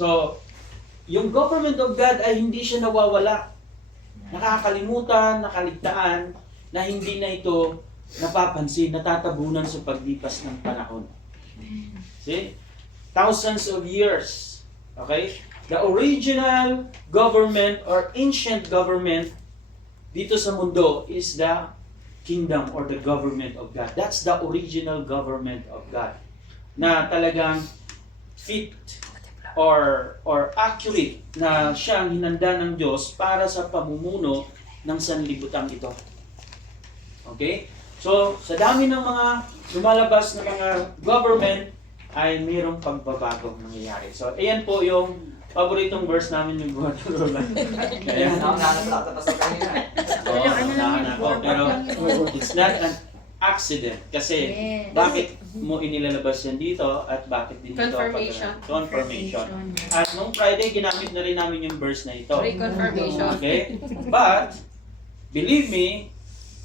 So, yung government of God ay hindi siya nawawala. Nakakalimutan, nakaligtaan, na hindi na ito napapansin, natatabunan sa paglipas ng panahon. See? Thousands of years. Okay? The original government or ancient government dito sa mundo is the kingdom or the government of God. That's the original government of God. Na talagang fit or accurate na siyang hinanda ng Diyos para sa pamumuno ng sanlibutan ito. Okay? So, sa dami ng mga lumalabas na mga government ay mayroong pagbabagong nangyayari. So, ayan po yung paboritong verse namin yung Brother Roland. Kaya, pero it's not an accident. Kasi, bakit mo inilalabas yan dito at bakit din dito? Confirmation. At nung Friday, ginamit na rin namin yung verse na ito. Reconfirmation. Okay? But, believe me,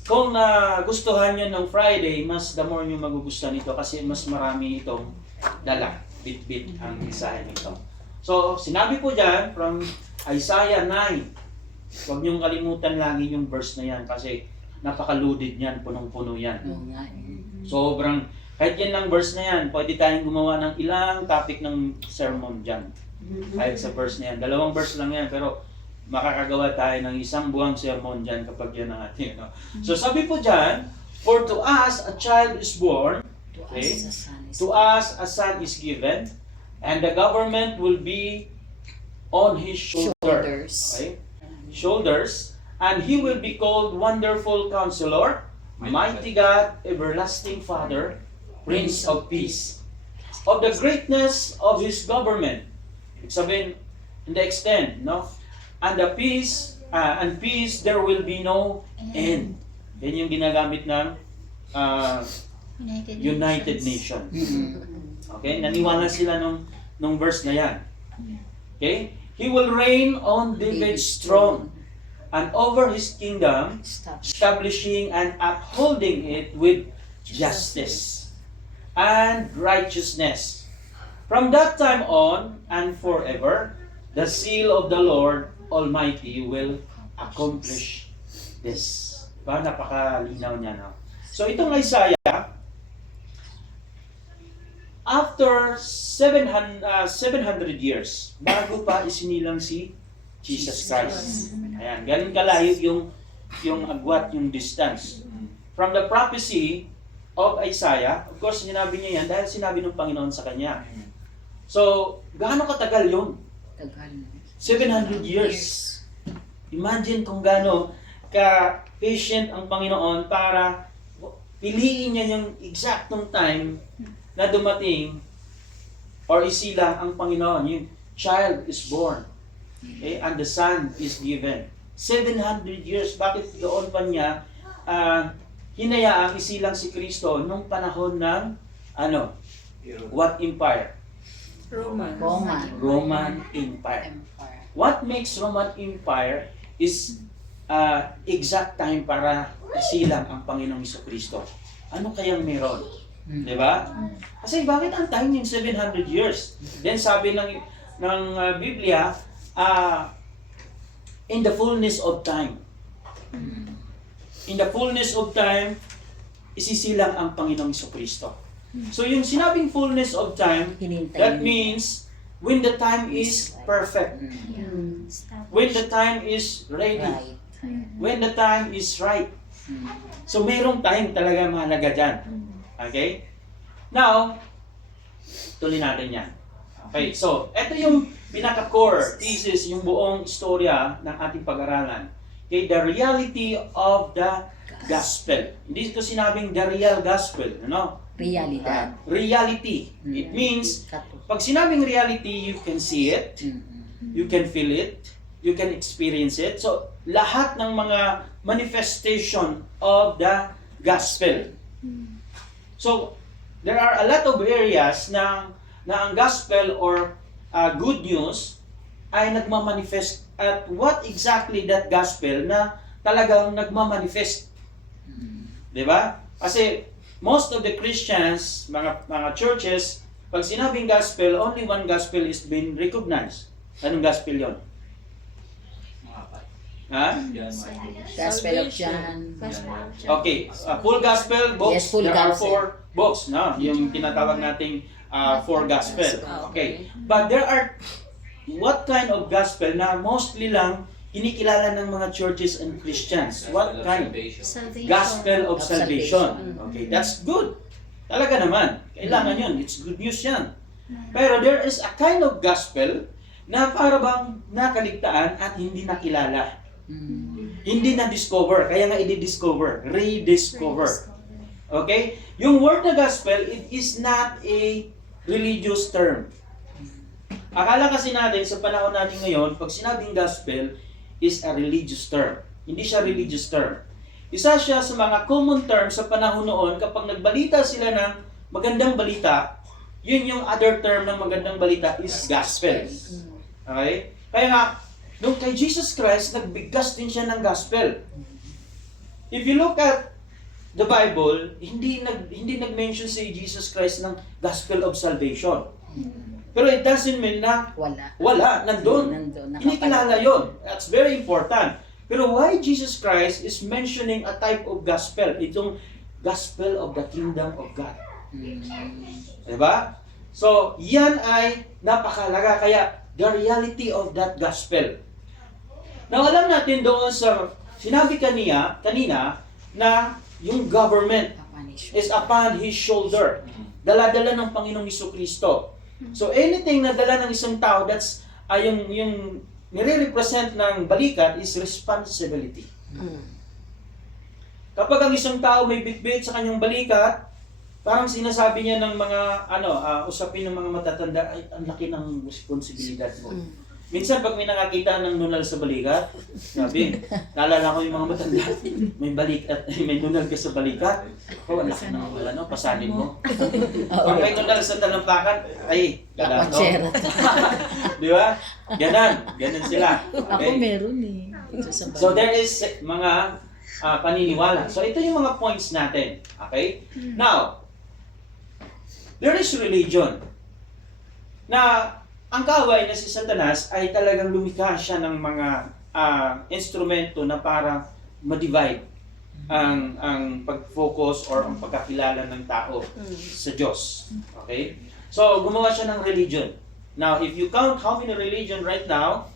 kung nagustuhan nyo ng Friday, mas the more nyo magugustuhan ito kasi mas marami itong dala, bit-bit ang mensahe nito. So, sinabi po dyan from Isaiah 9, huwag nyong kalimutan lagi yung verse na yan kasi napaka-loaded yan, punong-puno yan. Sobrang, kahit yan lang verse na yan, pwede tayong gumawa ng ilang topic ng sermon dyan. Kahit sa verse na yan. 2 verse lang yan, pero makakagawa tayo ng isang buwang sermon dyan kapag yan ang ating. So sabi po dyan, for to us a child is born, okay? To us a son is given, and the government will be on his shoulders. Okay? Shoulders, and he will be called Wonderful Counselor, Mighty God, Everlasting Father, Prince of Peace. Of the greatness of his government, ibig sabihin, in the extent, no? And the peace, and peace there will be no end. Yan yung ginagamit ng United Nations. Okay? Naniwala sila nung verse na yan. Okay? He will reign on David's throne and over his kingdom, establishing and upholding it with justice and righteousness. From that time on and forever, the seal of the Lord Almighty will accomplish this. Diba? Napakalinaw niya, no? So, itong Isaiah, after 700 years, bago pa isinilang si Jesus Christ. Ayan, ganun kalayo yung agwat, yung distance. From the prophecy of Isaiah, of course, sinabi niya yan dahil sinabi ng Panginoon sa kanya. So, gaano katagal yun? 700 years. Imagine kung gaano ka-patient ang Panginoon para piliin niya yung exactong time na dumating or isilang ang Panginoon. Yung child is born. Okay? And the son is given. 700 years. Bakit doon pa niya hinayaang isilang si Kristo nung panahon ng what empire? Roman Empire. What makes Roman Empire is exact time para isilang ang Panginoong Jesucristo. Ano kayang meron? Diba? Kasi bakit ang time yung 700 years? Then sabi ng Biblia, in the fullness of time. In the fullness of time, isisilang ang Panginoong Jesucristo. So yung sinabing fullness of time, that means when the time is perfect. When the time is ready. When the time is right. So mayroong time talaga mahalaga dyan. Okay? Now, tuloy natin yan. Okay, so ito yung pinaka-core thesis, yung buong istorya ng ating pag-aralan. Okay, the reality of the gospel. Hindi ko sinabing the real gospel, ano? Realidad. Reality. It means, pag sinabing reality, you can see it, you can feel it, you can experience it. So, lahat ng mga manifestation of the gospel. So, there are a lot of areas na ang gospel or good news ay nagmamanifest at what exactly that gospel na talagang nagmamanifest. Diba? Kasi most of the Christians, mga churches, pag sinabing gospel, only one gospel is being recognized. Anong gospel yon? Ha? Gospel of John. Okay, full gospel books, Yes, full there are gospel. 4 books, no? Yung tinatawag nating 4 gospel. Okay. But there are, what kind of gospel na mostly lang kinikilala ng mga churches and Christians? What kind? Gospel of salvation. Okay, that's good. Talaga naman. Kailangan yun. It's good news yan. Pero there is a kind of gospel na para bang nakaligtaan at hindi nakilala. Hindi na-discover. Kaya nga i-discover. Rediscover. Okay? Yung word na gospel, it is not a religious term. Akala kasi natin sa panahon natin ngayon, pag sinabing gospel, is a religious term. Hindi siya religious term. Isa siya sa mga common terms sa panahon noon kapag nagbalita sila ng magandang balita, yun yung other term ng magandang balita is gospel. Okay? Kaya nga, nung kay Jesus Christ, nagbigkas din siya ng gospel. If you look at the Bible, hindi nag-mention si Jesus Christ ng gospel of salvation. Pero it doesn't mean na wala, nandun. Kinikilala yun. That's very important. Pero why Jesus Christ is mentioning a type of gospel? Itong gospel of the kingdom of God. Diba? So, yan ay napakalaga. Kaya, the reality of that gospel. Now, alam natin doon sa, sinabi kanina na yung government is upon His shoulder. Dala-dala ng Panginoong Jesucristo. So, anything na dala ng isang tao, that's yung nire-represent ng balikat is responsibility. Kapag ang isang tao may bitbit sa kanyang balikat, parang sinasabi niya ng mga usapin ng mga matatanda, ay, ang laki ng responsibilidad mo. Minsan pag may nakakita ng nunal sa balikat, sabi, naalala ko yung mga matanda, may nunal ka sa balikat, ang laki ng pasanin mo. Pag may nunal sa talampakan, ay, gala to. Di ba? Ganon sila. Okay? Ako meron eh. So there is mga paniniwala. So ito yung mga points natin. Okay? Now, there is religion. Na ang kaaway na si Satanas ay talagang lumikha siya ng mga instrumento na para ma-divide ang pag-focus or ang pagkakilala ng tao sa Diyos. Okay? So, gumawa siya ng religion. Now, if you count how many religion right now,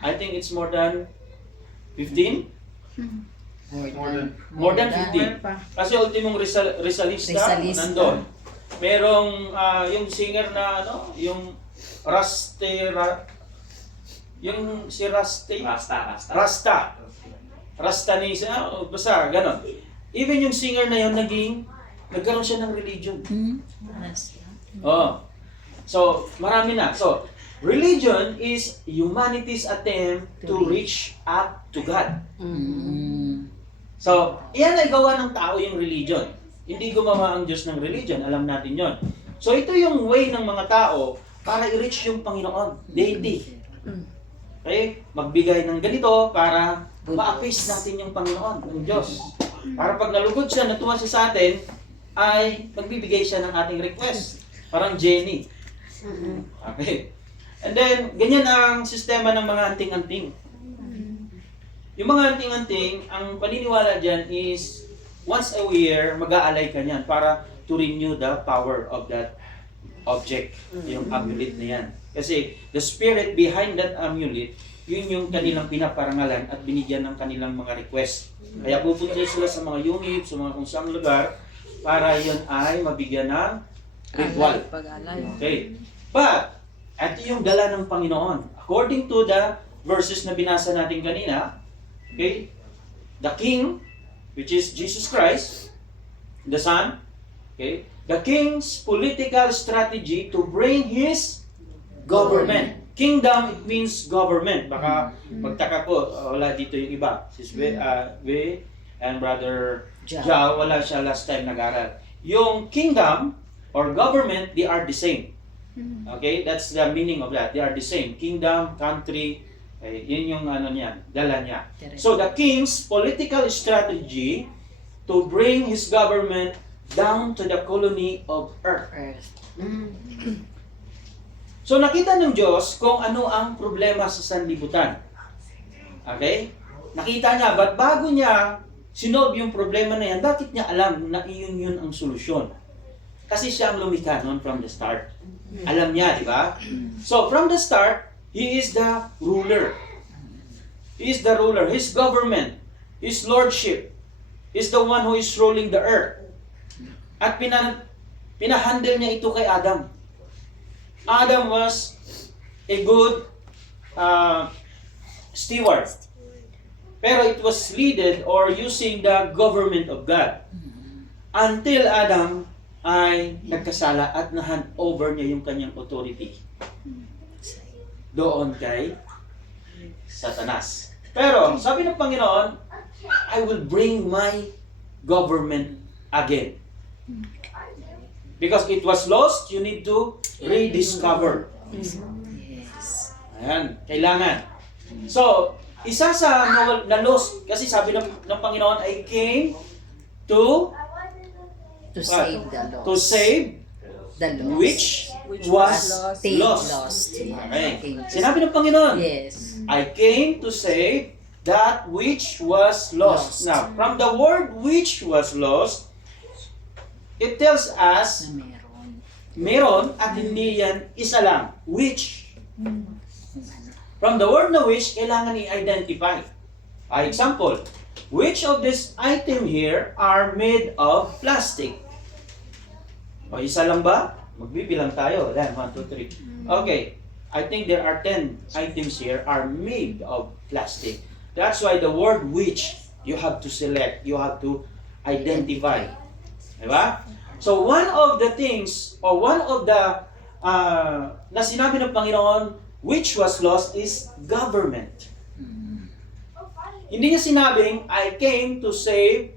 I think it's more than 15? More than 15. Kasi ultimong Rizalista nandun. Merong yung singer na yung Rastanisa, basta ganon. Even yung singer na yun nagkaroon siya ng religion. So, marami na. So, religion is humanity's attempt to reach up to God. So, iyan ay gawa ng tao yung religion. Hindi gumawa ang Diyos ng religion, alam natin yon. So, ito yung way ng mga tao para i-reach yung Panginoon, deity. Okay? Magbigay ng ganito para ma-appease natin yung Panginoon, ng Diyos. Para pag nalugod siya, natuwa siya sa atin, ay magbibigay siya ng ating request. Parang Jenny. Okay. And then, ganyan ang sistema ng mga anting-anting. Yung mga anting-anting, ang paniniwala dyan is, once a year, mag-aalay ka niyan para to renew the power of that object, yung amulet na yan. Kasi the spirit behind that amulet, yun yung kanilang pinaparangalan at binigyan ng kanilang mga request. Kaya pupunta sila sa mga yungib, sa mga kung saang lugar, para yun ay mabigyan ng ritual. Okay. But, ito yung dala ng Panginoon. According to the verses na binasa natin kanina, okay, the King, which is Jesus Christ, the Son, okay, the King's political strategy to bring His government. Kingdom, it means government. Baka magtaka ko, wala dito yung iba. Sis We and Brother Jao, wala siya last time nag-aral. Yung kingdom or government, they are the same. Okay, that's the meaning of that. They are the same. Kingdom, country, yun yung niya, dala niya. So the king's political strategy to bring his government down to the colony of earth. Earth. So nakita ng Diyos kung ano ang problema sa sanlibutan. Okay? Nakita niya, but bago niya sinolve yung problema na yan, bakit niya alam na iyon yun ang solusyon? Kasi siya ang lumikha noon from the start. Alam niya, di ba? So from the start, He is the ruler. He is the ruler. His government, His lordship, is the one who is ruling the earth. At pinahandle niya ito kay Adam. Adam was a good steward. Pero it was leaded or using the government of God. Until Adam ay nagkasala at na-hand over niya yung kanyang authority doon kay Satanas. Pero sabi ng Panginoon, I will bring my government again. Because it was lost, you need to rediscover. Yes. Ayan, kailangan. So, isa sa na-lost, kasi sabi ng Panginoon, I came to save the lost. to save the lost. which was Stayed lost. lost. Okay. Sinabi ng Panginoon, Yes. I came to save that which was lost. Lost. Now, from the word which was lost, it tells us Na meron. meron at hindi yan isa lang. Which. From the word na which, kailangan i-identify. Example, which of this item here are made of plastic? O, isa lang ba? Magbibilang tayo. Then, 1, 2, 3. Okay. I think there are 10 items here are made of plastic. That's why the word which, you have to select. You have to identify. Diba? So, one of the things, or one of the, na sinabi ng Panginoon, which was lost is government. Hindi niya sinabing, I came to save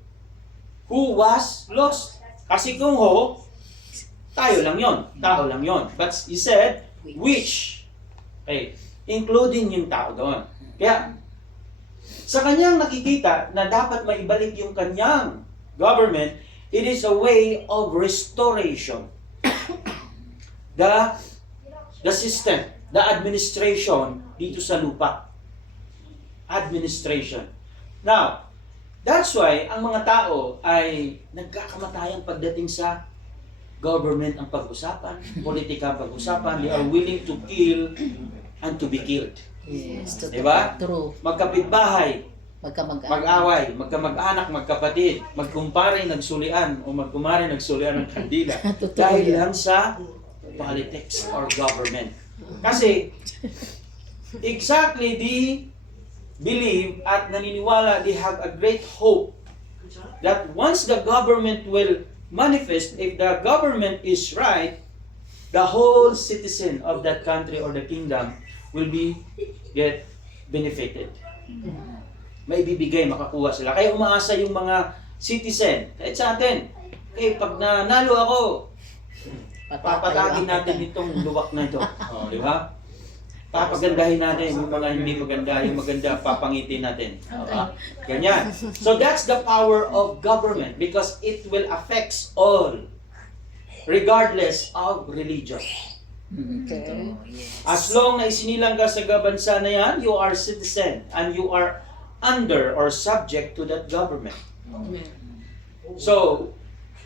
who was lost. Kasi kung ho, tayo lang yon, tao lang yon. But he said, which. Okay, including yung tao doon. Kaya, sa kanyang nakikita na dapat maibalik yung kanyang government, it is a way of restoration. The system, the administration dito sa lupa. Administration. Now, that's why ang mga tao ay nagkakamatayan pagdating sa government ang pag-usapan, politika ang pag-usapan, they are willing to kill and to be killed. Yes. Totoo. Diba? True. Magkapitbahay, Magkamag-anak. mag-away, magkamag-anak, magkapatid, magkumpare, nagsulian, o magkumare, nagsulian ng kandila. Totoo Dahil yan. lang sa politics or government. Kasi, exactly, they believe at naniniwala, they have a great hope that once the government will manifest, if the government is right, the whole citizen of that country or the kingdom will get benefited. May bibigay, makakuha sila. Kaya umaasa yung mga citizen, kahit sa atin, pag nanalo ako, papatagin natin itong luwak na ito. Di ba? Papagandahin natin yung mga hindi maganda, yung maganda papangitin natin. Ganyan. So that's the power of government because it will affect all regardless of religion. Okay. Yes. As long na isinilang ka sa bansa na yan, you are citizen and you are under or subject to that government. So,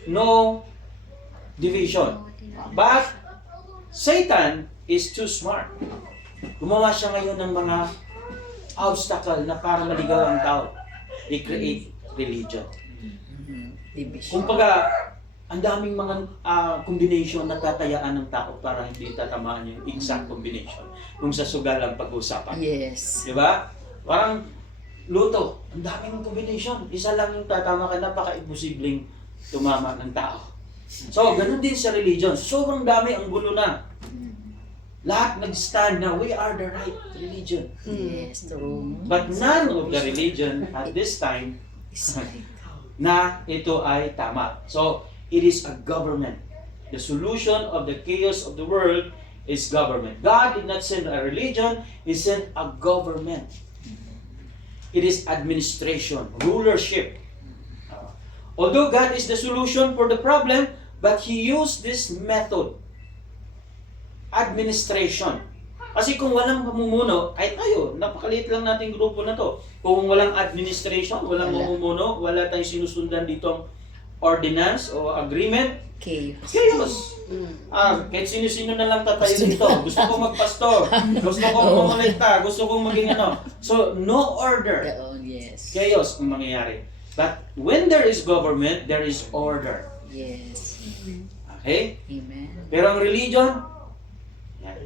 no division. But Satan is too smart. Gumawa siya ngayon ng mga obstacle na para maligaw ang tao. They create religion. Division. Kumbaga, ang daming mga combination na tatayaan ng tao para hindi tatamaan yung exact combination kung sa sugal ang pag-usapan. Yes. Di ba? Parang luto, ang daming combination. Isa lang yung tatama ka, napaka-imposibleng tumama ng tao. So, ganun din sa religion. Sobrang dami, ang gulo na. Lahat nag-stand na we are the right religion. Yes, true. But none of the religion at this time na ito ay tama. So, it is a government. The solution of the chaos of the world is government. God did not send a religion, He sent a government. It is administration, rulership Although God is the solution for the problem, but He used this method. Administration. Kasi kung walang mamumuno, ay tayo, napakaliit lang nating grupo na to. Kung walang administration, walang Wala. mamumuno, wala tayong sinusundan ditong ordinance o agreement, Chaos. chaos. Kahit sino-sino na lang tatayo dito. Gusto kong magpastor, gusto kong mamulekta, gusto kong maging ano. So, no order. Oh, yes. Chaos ang mangyayari. But when there is government, there is order. Yes. Okay? Amen. Pero ang religion, yan.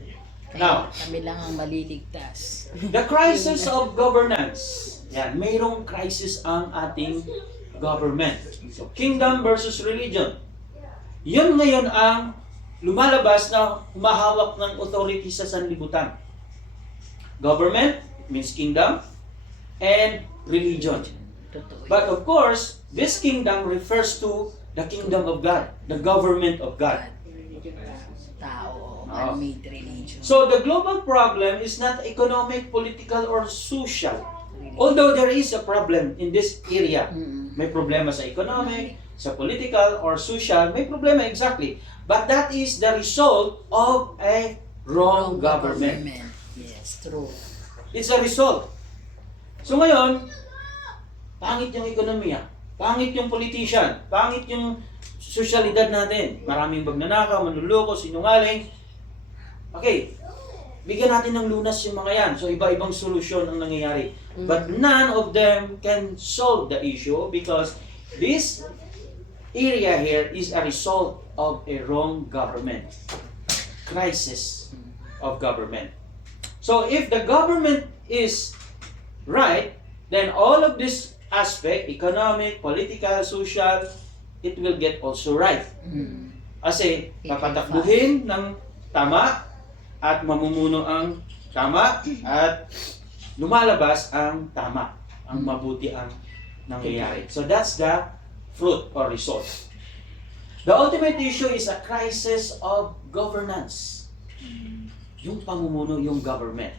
Now, Kami lang ang maliligtas. the crisis of governance. Yan, mayroong crisis ang ating government. So, kingdom versus religion. Yun ngayon ang lumalabas na humahawak ng authority sa sanlibutan. Government means kingdom and religion. Totoo. But of course, this kingdom refers to the kingdom of God, the government of God. Tao, Oh. man-made religion. So the global problem is not economic, political, or social. Although there is a problem in this area. Mm. May problema sa economic, sa political, or social. May problema exactly. But that is the result of a wrong government. Yes, true. It's a result. So ngayon, pangit yung ekonomiya, pangit yung politician, pangit yung sosyalidad natin. Maraming magnanakaw, manluloko, sinungaling. Okay, bigyan natin ng lunas yung mga yan. So iba-ibang solusyon ang nangyayari. But none of them can solve the issue because this area here is a result of a wrong government. Crisis of government. So if the government is right, then all of this aspect, economic, political, social, it will get also right. Mm. Kasi papatakbuhin ng tama at mamumuno ang tama at lumalabas ang tama, ang mabuti ang nangyayari. So that's the fruit or result. The ultimate issue is a crisis of governance. Yung pamumuno, yung government.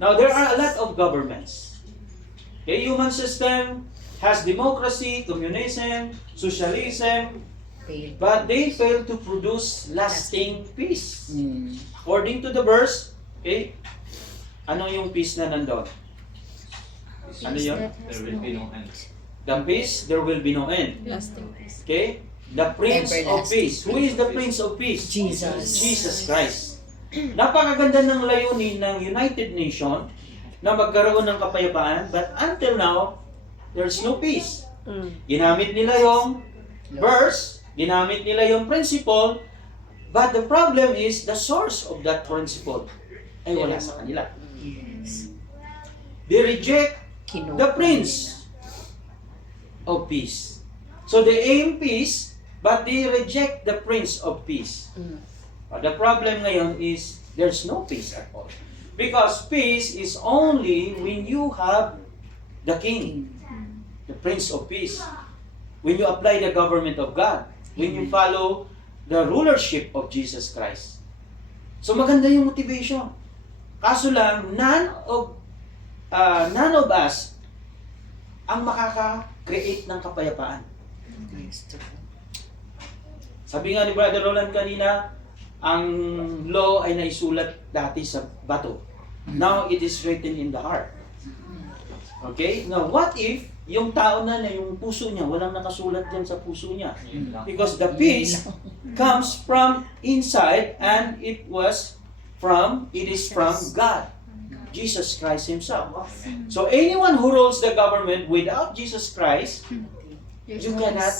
Now, there are a lot of governments. The human system has democracy, communism, socialism, Fail. but they fail to produce lasting peace. Mm. According to the verse, okay, ano yung peace na nandun? Ano yun? There will be no end. The peace, there will be no end. Lasting peace. Okay? The Prince of Everlasting Peace. Who is the Prince of Peace? Jesus. Jesus Christ. Napakaganda ng layunin ng United Nations na magkaroon ng kapayapaan, but until now, there's no peace. Ginamit nila yung verse, ginamit nila yung principle, but the problem is the source of that principle ay wala sa kanila. Yes. They reject Kinuha the Prince of Peace. So they aim peace, but they reject the Prince of Peace. Mm. The problem ngayon is there's no peace at all. Because peace is only when you have the King, the Prince of Peace. When you apply the government of God. When you follow the rulership of Jesus Christ. So maganda yung motivation. Kaso lang, none of us ang makaka-create ng kapayapaan. Yes, true. Sabi nga ni Brother Roland kanina, ang law ay naisulat dati sa bato. Now it is written in the heart. Okay? Now what if yung tao na yung puso niya, walang nakasulat yan sa puso niya? Because the peace comes from inside and it is from God. Jesus Christ Himself. So anyone who rules the government without Jesus Christ, you cannot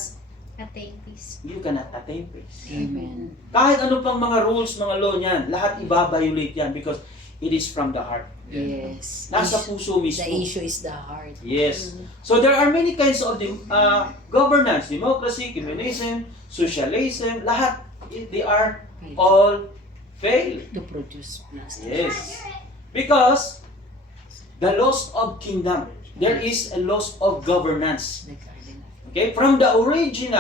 attain peace. attain peace. Amen. Kahit ano pang mga rules, mga law niyan, lahat ibabiolate yan because it is from the heart. Yes. Nasa puso mismo. The issue is the heart. Yes. So there are many kinds of governance, democracy, communism, socialism, lahat, they are all fail. To produce peace. Yes. Because the loss of kingdom, there is a loss of governance. Okay, from the origin,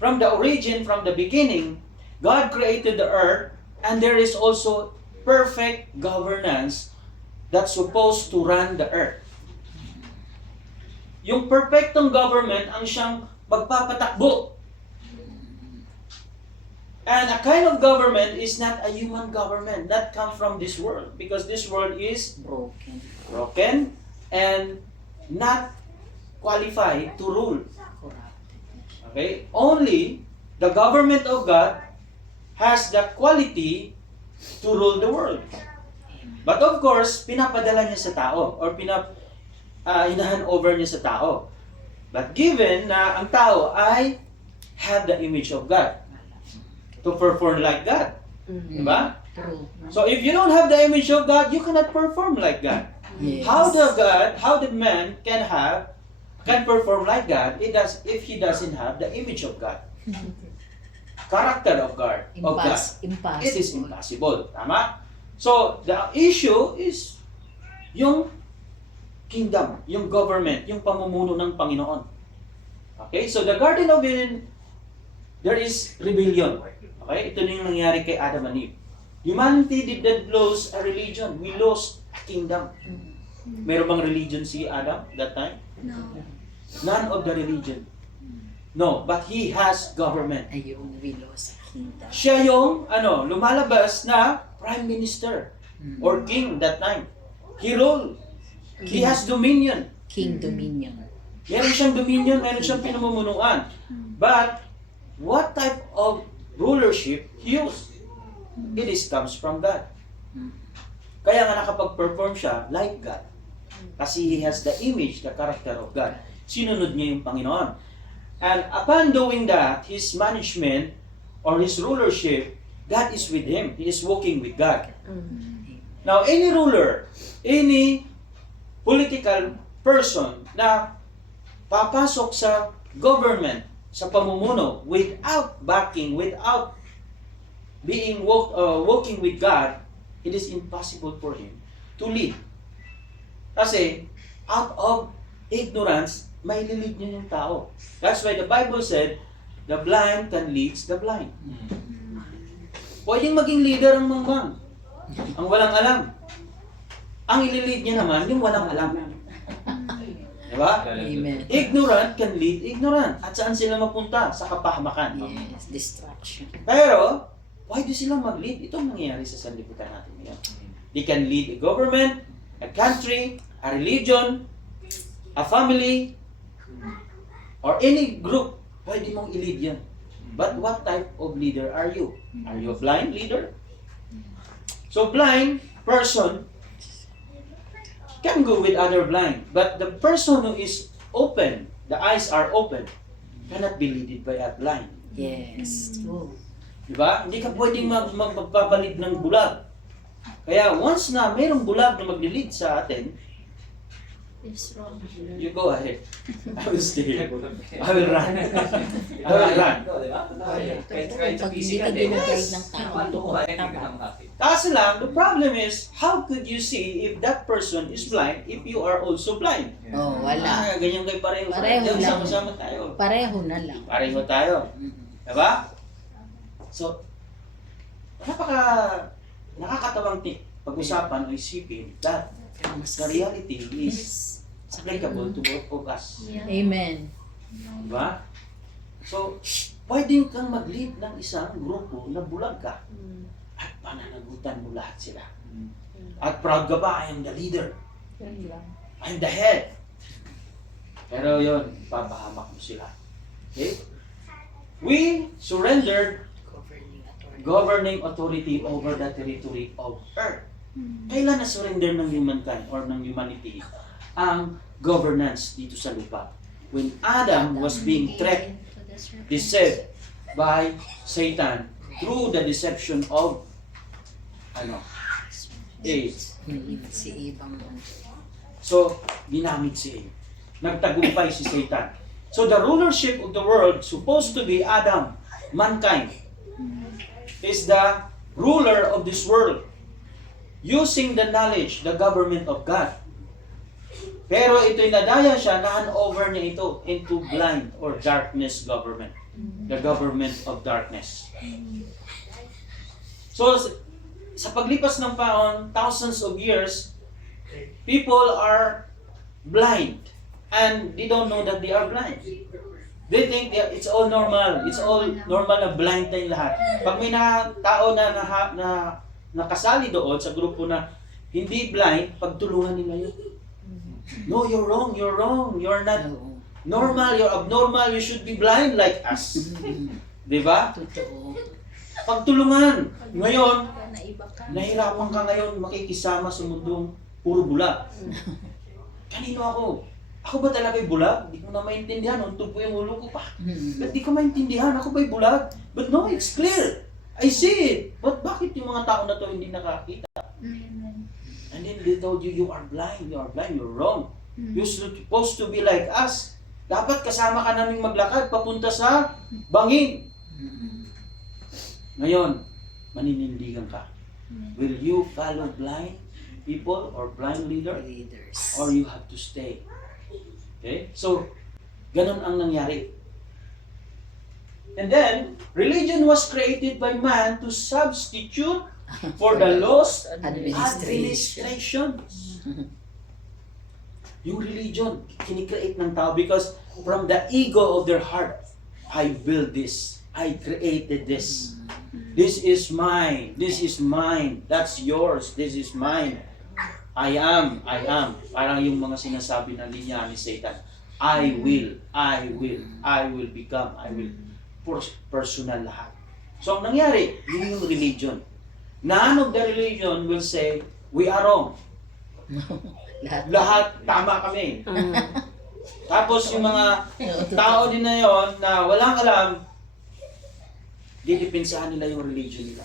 from the beginning, God created the earth, and there is also perfect governance that's supposed to run the earth. Yung perfectong government ang siyang magpapatakbo. And a kind of government is not a human government, that comes from this world, because this world is Broken. broken and not qualified to rule. Corrupted. Okay? Only the government of God has the quality to rule the world. But of course, pinapadala niya sa tao or inahan over niya sa tao. But given na ang tao ay have the image of God to perform like God. Diba? True. So if you don't have the image of God, you cannot perform like God. Yes. How the man can perform like God if he doesn't have the image of God. Character of God. Impossible. It is impossible. Tama? So the issue is yung kingdom, yung government, yung pamumuno ng Panginoon. Okay? So the Garden of Eden, there is rebellion. Okay? Ito na yung nangyari kay Adam and Eve. Humanity did not lose a religion. We lost a kingdom. Meron bang religion si Adam that time? No. None of the religion. No, but he has government. Ayun, we lost a kingdom. Siya yung lumalabas na prime minister or king that time. He ruled. He has dominion. King dominion. Meron siyang dominion, meron siyang pinamumunuan. But what type of rulership he used? It comes from God. Kaya nga nakapag-perform siya like God. Kasi he has the image, the character of God. Sinunod niya yung Panginoon. And upon doing that, his management or his rulership, God is with him. He is walking with God. Now, any ruler, any political person na papasok sa government, sa pamumuno, without backing, without being walking with God, it is impossible for him to lead. Kasi, out of ignorance, may lilid niya yung tao. That's why the Bible said, the blind can lead the blind. Pwedeng maging leader ang mangmang, ang walang alam. Ang ililid niya naman, yung walang alam. Diba? Amen. Ignorant can lead ignorant. At saan sila mapunta? Sa kapahamakan. Yes, distraction. Pero, pwede silang mag-lead. Ito ang nangyayari sa sanlibutan natin ngayon. They can lead a government, a country, a religion, a family, or any group. Pwede mong i-lead yan. But what type of leader are you? Are you a blind leader? So blind person can go with other blind. But the person who is open, the eyes are open, cannot be led by a blind. Yes, true. Diba? Hindi ka pwedeng magpapalit ng bulag. Kaya once na mayroong bulag na maglilid sa atin, It's wrong. you go ahead. I will stay here. I will run. I will run. Pag hindi ka dinagay ng tao, doon ka. Kaso lang, the problem is, how could you see if that person is blind if you are also blind? Oh, wala. Ganyan kayo pareho. Pareho Yan, lang. sama-sama tayo. Pareho na lang. Pareho tayo. Diba? So, nakakatawang pag-usapan o isipin that the reality is applicable to both of us. Yeah. Amen. Diba? So, pwedeng kang mag-lead ng isang grupo na bulag ka at pananagutan mo lahat sila. At proud ka ba, I am the leader. I am the head. Pero yun, papahamak mo sila. Okay? We surrendered governing authority over the territory of earth. Kailan na-surrender ng humankind or ng humanity ang governance dito sa lupa? When Adam was being deceived by Satan through the deception of Eve. Si Ibang. So, ginamit si Eve. Nagtagumpay si Satan. So, the rulership of the world supposed to be Adam, mankind, is the ruler of this world using the knowledge, the government of God. Pero ito'y nadaya siya, na-hand-over niya ito into blind or darkness government. The government of darkness. So, sa paglipas ng panahon, thousands of years, people are blind and they don't know that they are blind. They think that it's all normal. It's all normal na blind tayong lahat. Pag may tao na nakasali doon sa grupo na hindi blind, pagtulungan nila yun. No, you're wrong. You're wrong. You're not normal. You're abnormal. You should be blind like us. Di ba? Totoo. Pagtulungan. Ngayon, Naiba ka. nahirapan ka ngayon makikisama sa mundong puro bulag. Kanino ako? Ako ba talaga'y bulag? Hindi ko na maintindihan. Untog po yung ulo ko pa. Ba't di ko maintindihan? Ako ba'y bulag? But no, it's clear. I see it. But bakit yung mga tao na to hindi nakakita? Amen. And then they told you, you are blind. You are blind. You're wrong. You're supposed to be like us. Dapat kasama ka naming maglakad papunta sa bangin. Ngayon, maninindigan ka. Will you follow blind people or blind leader? Leaders. Or you have to stay. Okay? So, ganun ang nangyari. And then, religion was created by man to substitute for the lost administration. Yung religion, kinikreate ng tao because from the ego of their heart, I built this. I created this. This is mine. This is mine. That's yours. This is mine. I am. Parang yung mga sinasabi ng linya ni Satan. I will become. I will. Personal lahat. So, ang nangyari, yun yung religion. None of the religion will say, we are wrong. Lahat tama kami. Tapos yung mga tao din na yon na walang alam, didepensahan nila yung religion nila.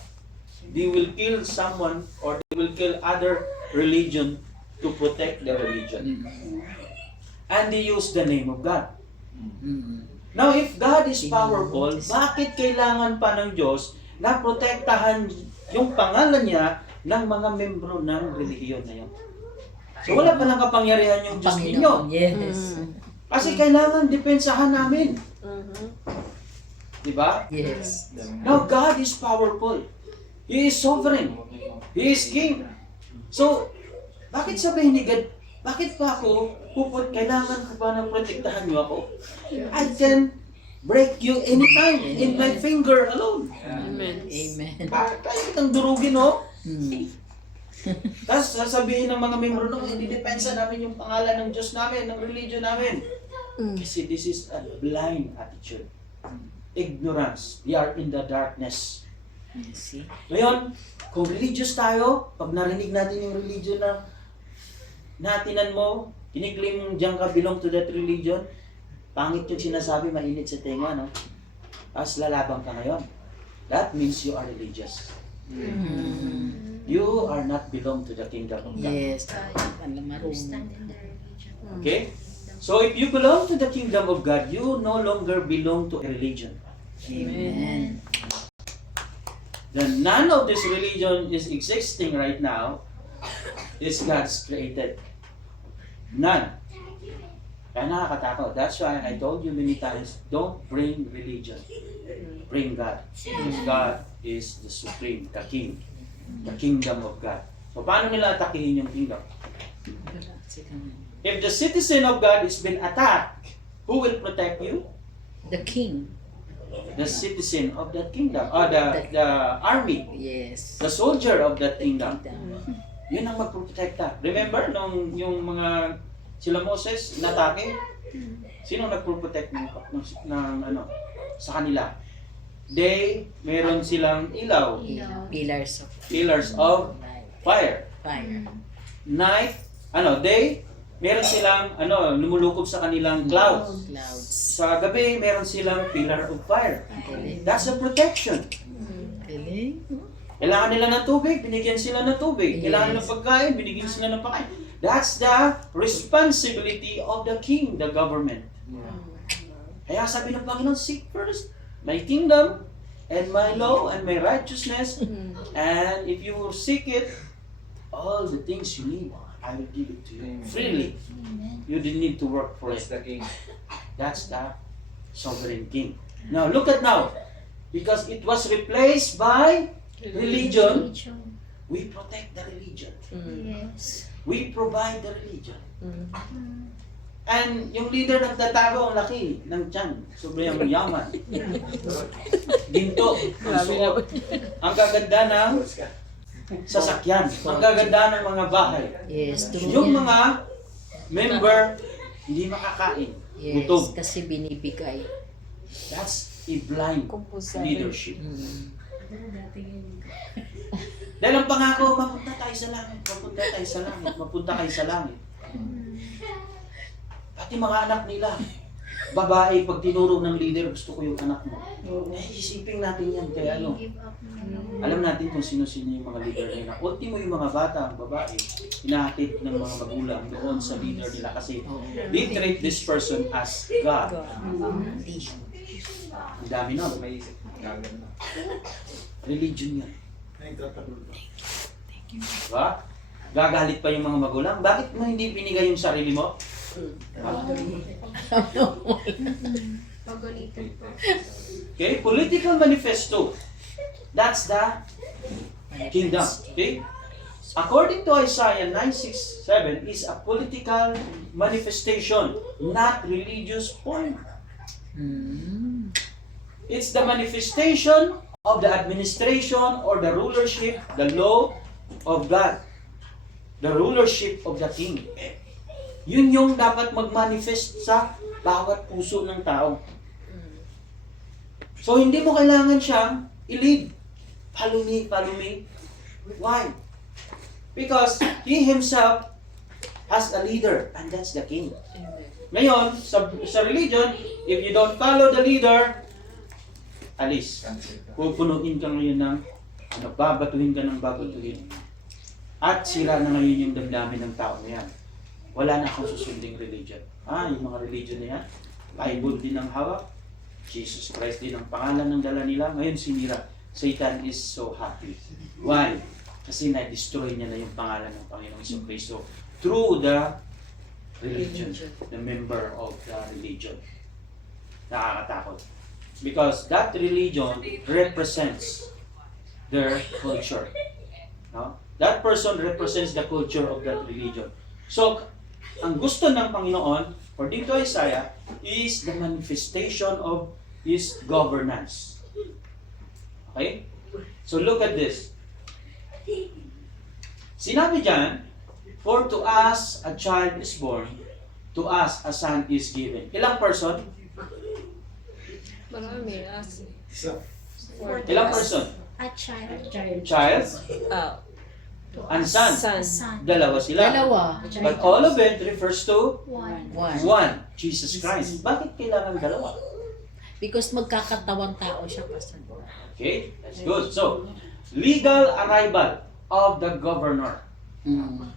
They will kill someone or they will kill other religion to protect their religion. And they use the name of God. Now, if God is powerful, bakit kailangan pa ng Diyos na protektahan yung pangalan niya ng mga membro ng relihiyon na yun? So, wala pa lang kapangyarihan yung Diyos ninyo. Yes. Kasi kailangan depensahan namin. Diba? Yes. Now, God is powerful. He is sovereign. He is king. So, bakit sabihin ni God, bakit pa ako kailangan ko ba na protektahan niyo ako? I can break you anytime in my finger alone. Amen. Amen. Bakit tayo kitang durugin, no? Tapos sasabihin ng mga membro nung hindi depensa namin yung pangalan ng Diyos namin, ng religion namin. Kasi this is a blind attitude. Ignorance. We are in the darkness. See? Ngayon, kung religious tayo, pag narinig natin yung religion na natinan mo, kiniklaim mong diyan ka belong to that religion, pangit yung sinasabi, mainit sa tenga, no? Tapos lalabang ka ngayon. That means you are religious. You are not belong to the kingdom of God. Yes. You stand in the religion. Okay? So if you belong to the kingdom of God, you no longer belong to a religion. Amen. Then none of this religion is existing right now is God's created. None. Kaya nakakatakot. That's why I told you many times, don't bring religion. Bring God. Because God is the supreme, the king. The kingdom of God. So paano nila atakihin yung kingdom? If the citizen of God has been attacked, who will protect you? The king. The citizen of that kingdom. Or the army. Yes. The soldier of that kingdom. Yun ang magprotekta. Remember, nung yung mga sila Moses natake, sino nagpo-protect ng sa kanila? Meron silang ilaw. Pillars of fire. Night, meron silang lumulukob sa kanilang clouds. Sa gabi, meron silang pillar of fire. That's a protection. Kailangan nila ng tubig, binigyan sila ng tubig. Kailangan nila ng pagkain, binigyan sila ng pagkain. That's the responsibility of the king, the government. Kaya sabi ng Panginoon, seek first my kingdom and my law and my righteousness. And if you seek it, all the things you need, I will give it to you freely. You didn't need to work for it. That's the sovereign king. Now, look at now. Because it was replaced by religion, we protect the religion. Yes. We provide the religion. And yung leader nagtatago, ang laki ng tiyan. Sobrang yaman. Ginto. Ang suot. Ang gaganda ng sasakyan. Ang gaganda ng mga bahay. Yes, true Yung yan. mga member, hindi makakain. Yes, Gutom. kasi binibigay. That's a blind leadership. Mm. Dahil ang pangako, mapunta tayo sa langit, mapunta tayo sa langit, mapunta kayo sa langit. Pati mga anak nila, babae, pag tinuro ng leader, gusto ko yung anak mo. Eh, isipin natin yan. Kaya ano, Give up na. alam natin kung sino-sino yung mga leader na yun. Ultimo yung mga bata, ang babae, hinahatid ng mga magulang doon sa leader nila kasi they treat this person as God. Ang dami na, may religion yan. Diba? Gagalit pa yung mga magulang. Bakit mo hindi binigay yung sarili mo? Pagalitan po. Okay, political manifesto. That's the kingdom. Okay? According to Isaiah 9:6-7 is a political manifestation, not religious point. Mm. It's the manifestation of the administration or the rulership, the law of God. The rulership of the king. Yun yung dapat mag-manifest sa bawat puso ng tao. So, hindi mo kailangan siyang i-lead. Follow me, follow me. Why? Because he himself has a leader, and that's the king. Ngayon, sa religion, if you don't follow the leader, alis. Pupunuin ka ngayon ng, babatuhin ka ng babatuhin. At sira na ngayon yung damdamin ng tao na yan. Wala na akong susunding religion. Yung mga religion na yan, Bible din ang hawak, Jesus Christ din ang pangalan ng dala nila. Ngayon sinira. Satan is so happy. Why? Kasi na-destroy niya na yung pangalan ng Panginoong Jesucristo through the religion, the member of the religion. Nakakatakot. Because that religion represents their culture. No? That person represents the culture of that religion. So, ang gusto ng Panginoon, according to Isaiah, is the manifestation of His governance. Okay? So, look at this. Sinabi dyan, for to us a child is born, to us a son is given. Ilang person? Marami. Ilang person? A child. Child and son. Son. Dalawa sila. Dalawa. But all of it refers to One. one, Jesus Christ. Bakit kailangan dalawa? Because magkakatawang tao siya, Pastor. Okay, that's good. So, legal arrival of the governor. Mm.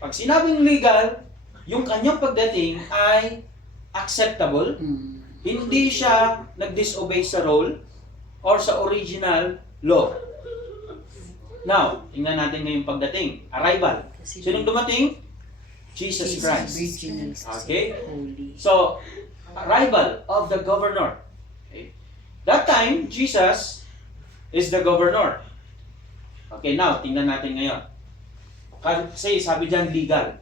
Pag sinabing legal, yung kanyang pagdating ay acceptable. Mm. Hindi siya nag-disobey sa role or sa original law. Now, tingnan natin ngayong pagdating. Arrival. Sinong dumating? Jesus Christ. Virgin. Okay? Holy. So, arrival of the governor. Okay? That time, Jesus is the governor. Okay, now, tingnan natin ngayon. Kasi sabi dyan, legal.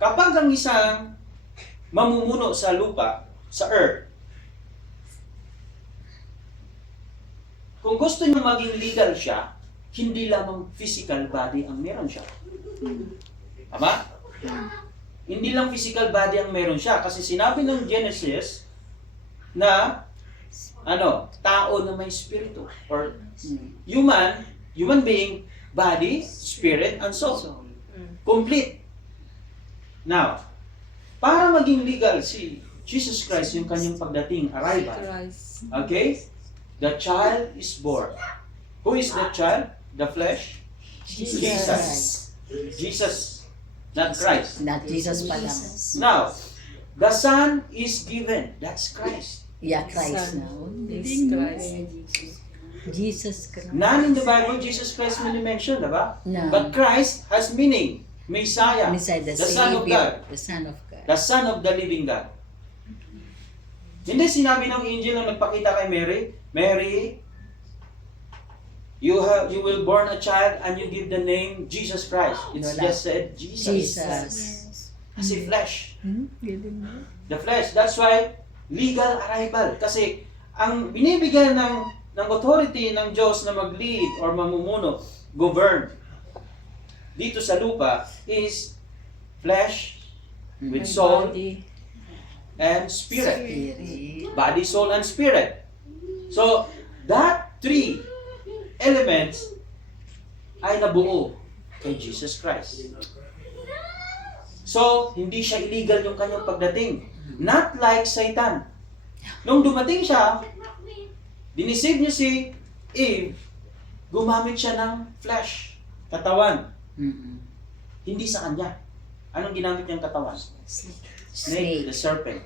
Kapag ang isang mamumuno sa lupa, sa earth, kung gusto niyo maging legal siya, hindi lamang physical body ang meron siya. Tama? Hindi lang physical body ang meron siya. Kasi sinabi ng Genesis na tao na may spirito. Or human being, body, spirit, and soul. Complete. Now, para maging legal si Jesus Christ, yung kanyang pagdating, arrival. Okay? The child is born. Who is the child? The flesh? Jesus. Jesus. Not Christ. Not Jesus pa lang. Now, the Son is given. That's Christ. Yeah, Christ Son. now. Christ. Jesus Christ. None in the Bible, Jesus Christ may mention, diba? No. But Christ has meaning. Messiah. Messiah, the Son of Savior, God. the Son of God. The Son of the living God. Hindi sinabi ng angel na nagpakita kay Mary, Mary, you will born a child and you give the name Jesus Christ. It's No, just said Jesus. Jesus. Yes. Kasi flesh. Galing mo. The flesh. That's why legal arrival. Kasi ang binibigyan ng authority ng Diyos na mag-lead or mamumuno, govern dito sa lupa is flesh with soul Body. and spirit. Spirit. Body, soul, and spirit. So, that three elements ay nabuo kay Jesus Christ. So, hindi siya illegal yung kanyang pagdating. Not like Satan. Nung dumating siya, dinisave niya si Eve, gumamit siya ng flesh, katawan. Hindi sa kanya. Anong ginamit niyang katawan? Snake, the serpent.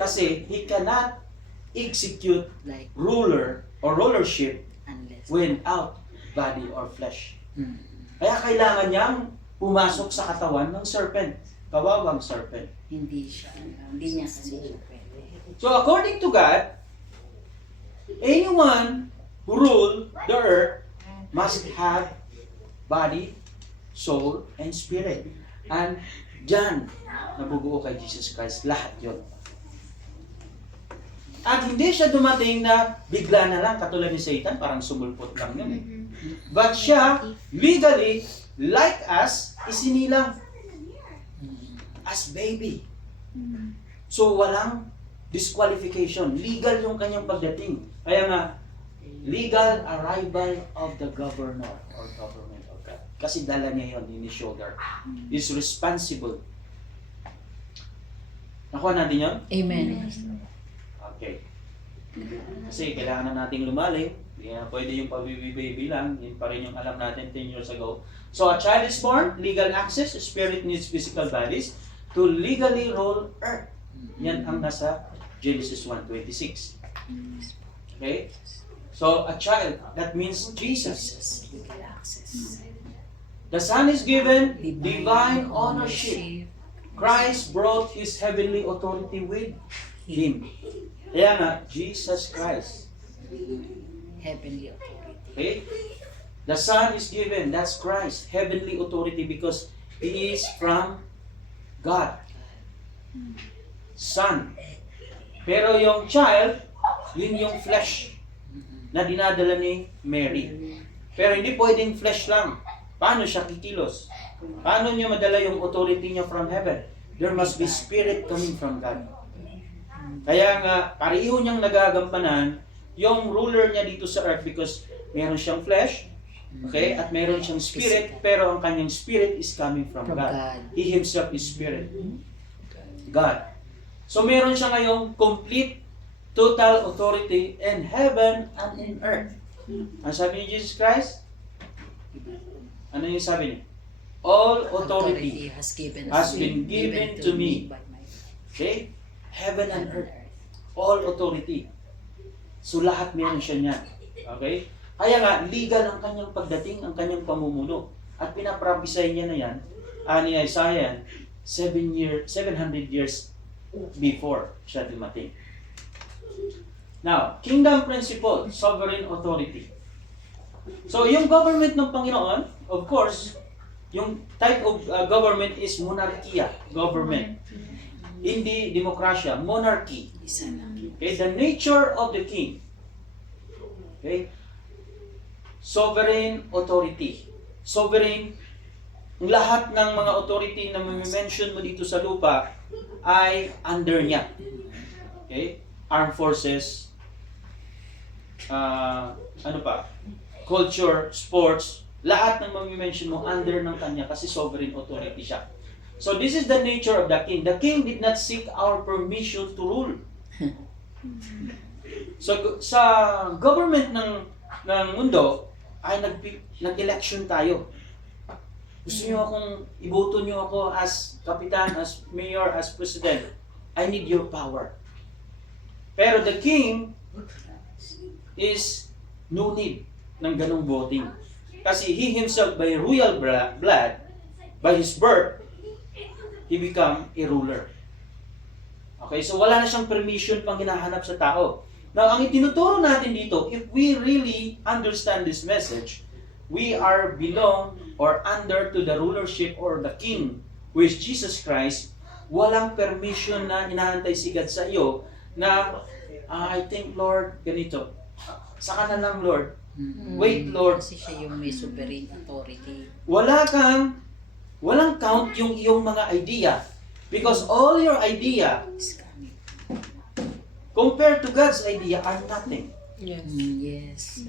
Kasi he cannot execute Like, ruler or rulership unless. without body or flesh. Kaya kailangan niyang pumasok sa katawan ng serpent. Kawawang serpent. Hindi niya kasi siya pwede. So according to God, anyone who rule the earth must have body, soul, and spirit. And dyan, nabubuo kay Jesus Christ. Lahat yon. At hindi siya dumating na bigla na lang, katulad ni Satan, parang sumulpot lang yun eh. But siya, legally, like us, isinilang. As baby. So walang disqualification. Legal yung kanyang pagdating. Kaya nga, legal arrival of the governor or government of God. Kasi dala niya yun in his shoulder. He's responsible. Nakuha natin yun? Amen. Okay. Kasi kailangan na nating lumalim. Hindi na pwede yung pabibi-baby lang. Yun pa rin yung alam natin 10 years ago. So a child is born, legal access, spirit needs physical bodies to legally rule earth. Yan ang nasa Genesis 1:26. Okay? So a child, that means Jesus. Legal access. The Son is given divine ownership. Christ brought His heavenly authority with Him. Kaya nga, Jesus Christ. Heavenly authority. Okay? The Son is given, that's Christ, heavenly authority because He is from God. Son. Pero yung child, yun yung flesh na dinadala ni Mary. Pero hindi pwedeng flesh lang. Paano siya kikilos? Paano niya madala yung authority niya from heaven? There must be spirit coming from God. Kaya nga, pareho niyang nagagampanan yung ruler niya dito sa earth because meron siyang flesh, okay, at meron siyang spirit, pero ang kanyang spirit is coming from God. He Himself is spirit. God. So meron siya ngayong complete, total authority in heaven and in earth. Ang sabi ni Jesus Christ? Ano yung sabi niya? All authority has been given to me. by my Okay? Heaven and earth. All authority. So lahat meron siya niyan. Okay? Kaya nga, legal ang kanyang pagdating, ang kanyang pamumuno. At pinaprophesy niya na yan, ni Isaiah, 700 years before siya dumating. Now, kingdom principle, sovereign authority. So, yung government ng Panginoon, of course, yung type of government is monarchia government. Hindi demokrasya, monarchy. isa lang. Okay, the nature of the king. Okay? Sovereign authority. Sovereign, lahat ng mga authority na mention mo dito sa lupa ay under niya. Okay? Armed forces, ano pa? Culture, sports, lahat ng mention mo under ng kanya kasi sovereign authority siya. So this is the nature of the king. The king did not seek our permission to rule. So sa government ng mundo ay nag-election tayo. Gusto niyo akong iboto niyo ako as kapitan, as mayor, as president. I need your power. Pero the king is no need ng ganong voting. Kasi he himself by royal blood, by his birth, he become a ruler. Okay, so wala na siyang permission pang hinahanap sa tao. Now, ang itinuturo natin dito, if we really understand this message, we are belong or under to the rulership or the king, with Jesus Christ, walang permission na inaantay si God sa iyo na, I think, Lord, ganito. Saka na lang, Lord. Wait, Lord. Kasi siya yung may sovereign authority. Walang count yung iyong mga idea. Because all your idea, Is coming. compared to God's idea, are nothing. Yes.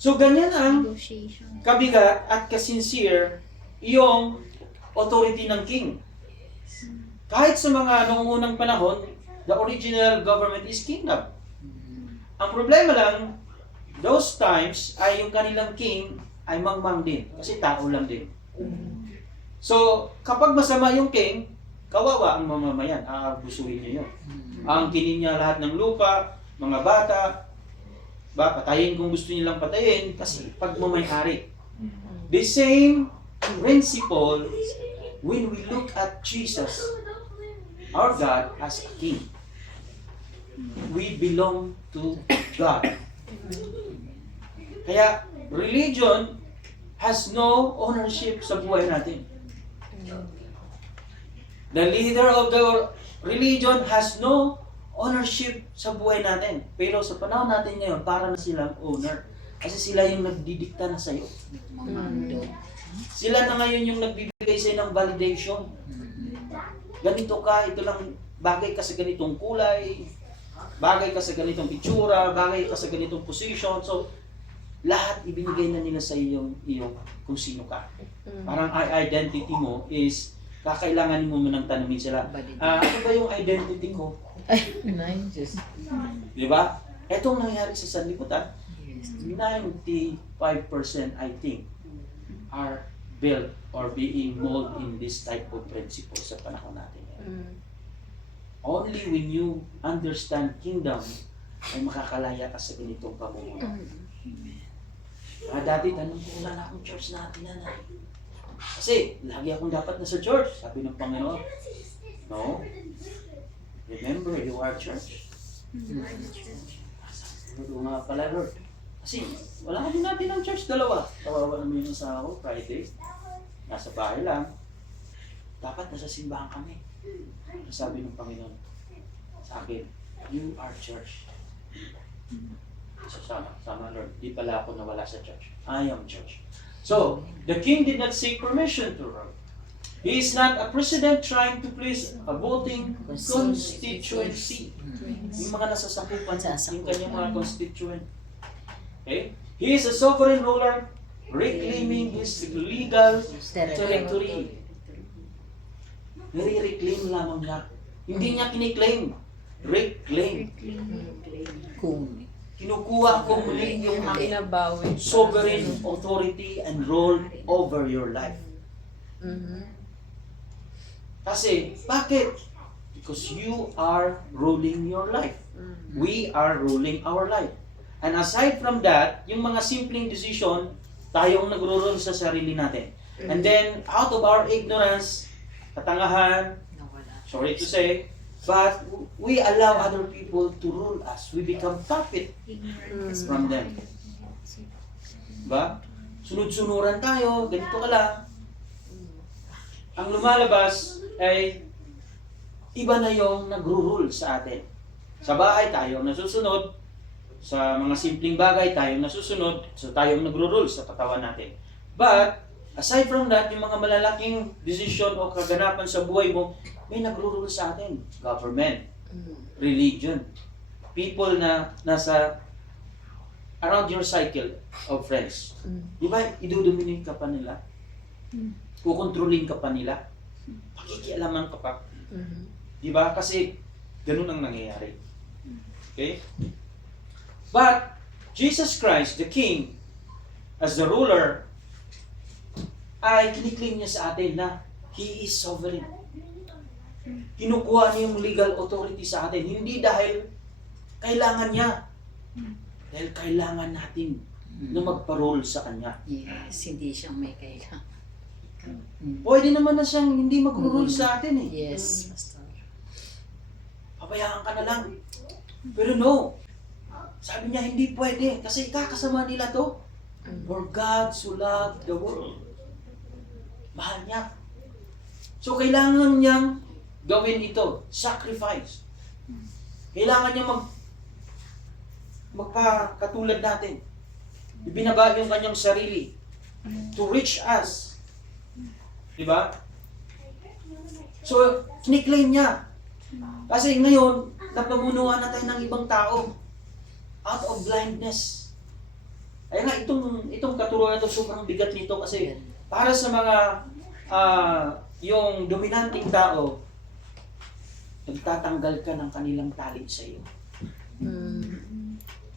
So, ganyan ang Negotiation. kabigat at kasincere yung authority ng king. Kahit sa mga noong unang panahon, the original government is kingdom. Ang problema lang, those times ay yung kanilang king ay mangmang din. Kasi tao lang din. So, kapag masama yung king, kawawa ang mamamayan. Aabusuhin niya yun. Ang kinin niya lahat ng lupa, mga bata, patayin kung gusto nilang patayin kasi pagmamayari. The same principle when we look at Jesus, our God, as a king. We belong to God. Kaya religion has no ownership sa buhay natin. The leader of the religion has no ownership sa buhay natin. Pero sa panahon natin ngayon, para na silang owner. Kasi sila yung nagdidikta na sa'yo. Mamando. Sila na ngayon yung nagbibigay sa'yo ng validation. Ganito ka, ito lang, bagay ka sa ganitong kulay, bagay ka sa ganitong itsura, bagay ka sa ganitong position. So, lahat ibinigay na nila sa iyo yung kung sino ka. Parang identity mo is kakailangan mo nang tanungin sila. Ano ba yung identity ko? Nice. Di ba? Etong nangyari sa sanlibutan, Yes. 95% I think are built or being molded in this type of principle sa panahon natin. Only when you understand kingdom ay makakalaya ka sa ganitong pamumuhay. Dati tanong ko, wala na akong church natin na. Kasi lagi akong dapat na sa church, sabi ng Panginoon. No. Remember, you are church. Sabi ko nga pala, Lord. Kasi wala kami natin ng church, dalawa. Kawawa naman yung sa ako, Friday. Nasa bahay lang. Dapat nasa simbahan kami. Sabi ng Panginoon sa akin, you are church. So, sama Lord, di pala ako nawala sa church. I am church. So, the king did not seek permission to rule. He is not a president trying to please a voting constituency. Yung mga nasasakupan sa yung kanyang mga constituent. Okay? He is a sovereign ruler reclaiming his legal territory. Nire-reclaim lamang niya. Hindi niya kiniklaim. Reclaim. Kung. Kinukuha ko muli yung Binabawi. sovereign authority and role over your life. Kasi, bakit? Because you are ruling your life. We are ruling our life. And aside from that, yung mga simpleng decision, tayong nagro-rule sa sarili natin. And then, out of our ignorance, katangahan, Nawala. sorry to say, but we allow other people to rule us. We become puppet from them. Diba? Sunod-sunuran tayo, ganito ka lang. Ang lumalabas ay iba na yung nagro-rule sa atin. Sa bahay tayo nasusunod, sa mga simpleng bagay tayo nasusunod, so tayong nagro-rule sa katawan natin. But, aside from that, yung mga malalaking decision o kaganapan sa buhay mo, may nagro-rule sa atin. Government, religion, people na nasa around your cycle of friends. Di ba, idudominate ka pa nila? Kukontrolin ka pa nila? Pakikialaman ka pa? Di ba? Kasi ganun ang nangyayari. Okay? But, Jesus Christ, the King, as the ruler, ay kiniklaim niya sa atin na He is sovereign. Kinukuha niya yung legal authority sa atin. Hindi dahil kailangan niya. Dahil kailangan natin na magparole sa Kanya. Yes, hindi siyang may kailangan. Pwede naman na siyang hindi mag-rule sa atin eh. Yes, Pastor. Pabayaan ka na lang. Pero no. Sabi niya, hindi pwede. Kasi kakasama nila to. For God so loved the world. Mahal niya. So, kailangan niyang gawin ito, sacrifice. Kailangan niya magpakatulad natin. Ibinaba yung kanyang sarili to reach us. Diba? So, kiniklaim niya. Kasi ngayon, napamunuan na tayo ng ibang tao out of blindness. Kaya nga, itong katuruan ito, sobrang bigat nito kasi para sa mga yung dominanting tao, nagtatanggal ka ng kanilang talent sa iyo.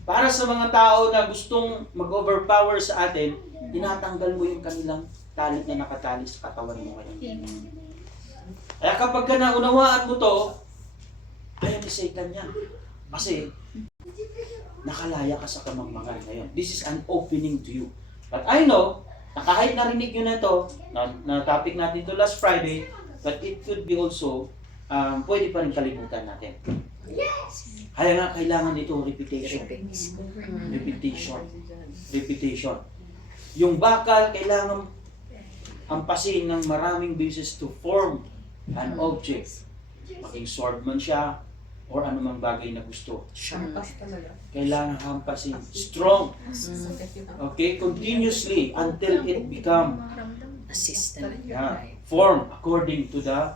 Para sa mga tao na gustong mag-overpower sa atin, tinatanggal mo yung kanilang talent na nakatali sa katawan mo ngayon. Kaya kapag ka naunawaan mo to, ayaw ni Satan niya. Kasi, nakalaya ka sa kamangmangan ngayon. This is an opening to you. But I know, na kahit narinig nyo na ito, na topic natin to last Friday, but it could be also, pwede pa rin kalimutan natin. Kaya nga, kailangan ito repetition. Repetition. Yung bakal, kailangan hampasin ng maraming beses to form an object. Maging sword man siya, or anumang bagay na gusto. Kailangan hampasin. Strong. Okay? Continuously until it become form according to the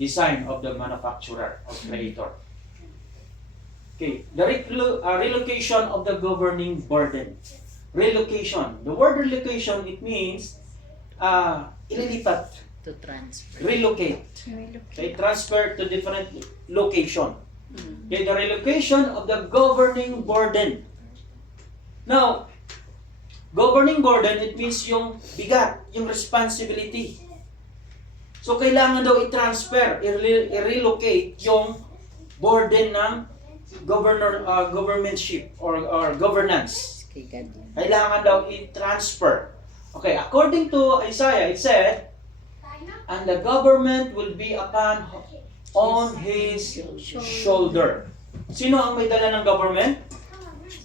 design of the manufacturer or creator. Okay, the relocation of the governing burden. Relocation. The word relocation, it means ililipat. To transfer. Relocate. Okay, transfer to different location. Okay, the relocation of the governing burden. Now, governing burden, it means yung bigat, yung responsibility. So, kailangan daw i-transfer, i-relocate yung burden ng governmentship or governance. Kailangan daw i-transfer. Okay, according to Isaiah, it said, and the government will be on his shoulder. Sino ang may dala ng government?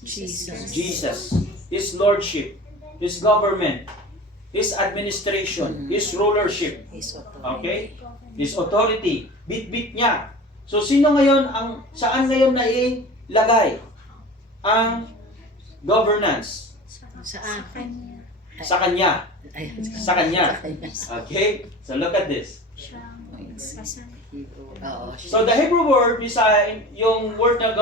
Jesus. His lordship, his government, his administration, his rulership. Okay? His authority. Bit-bit niya. So sino ngayon saan ngayon nailagay ang governance? Sa kanya. Sa kanya. Okay? So look at this. So the Hebrew word beside yung word na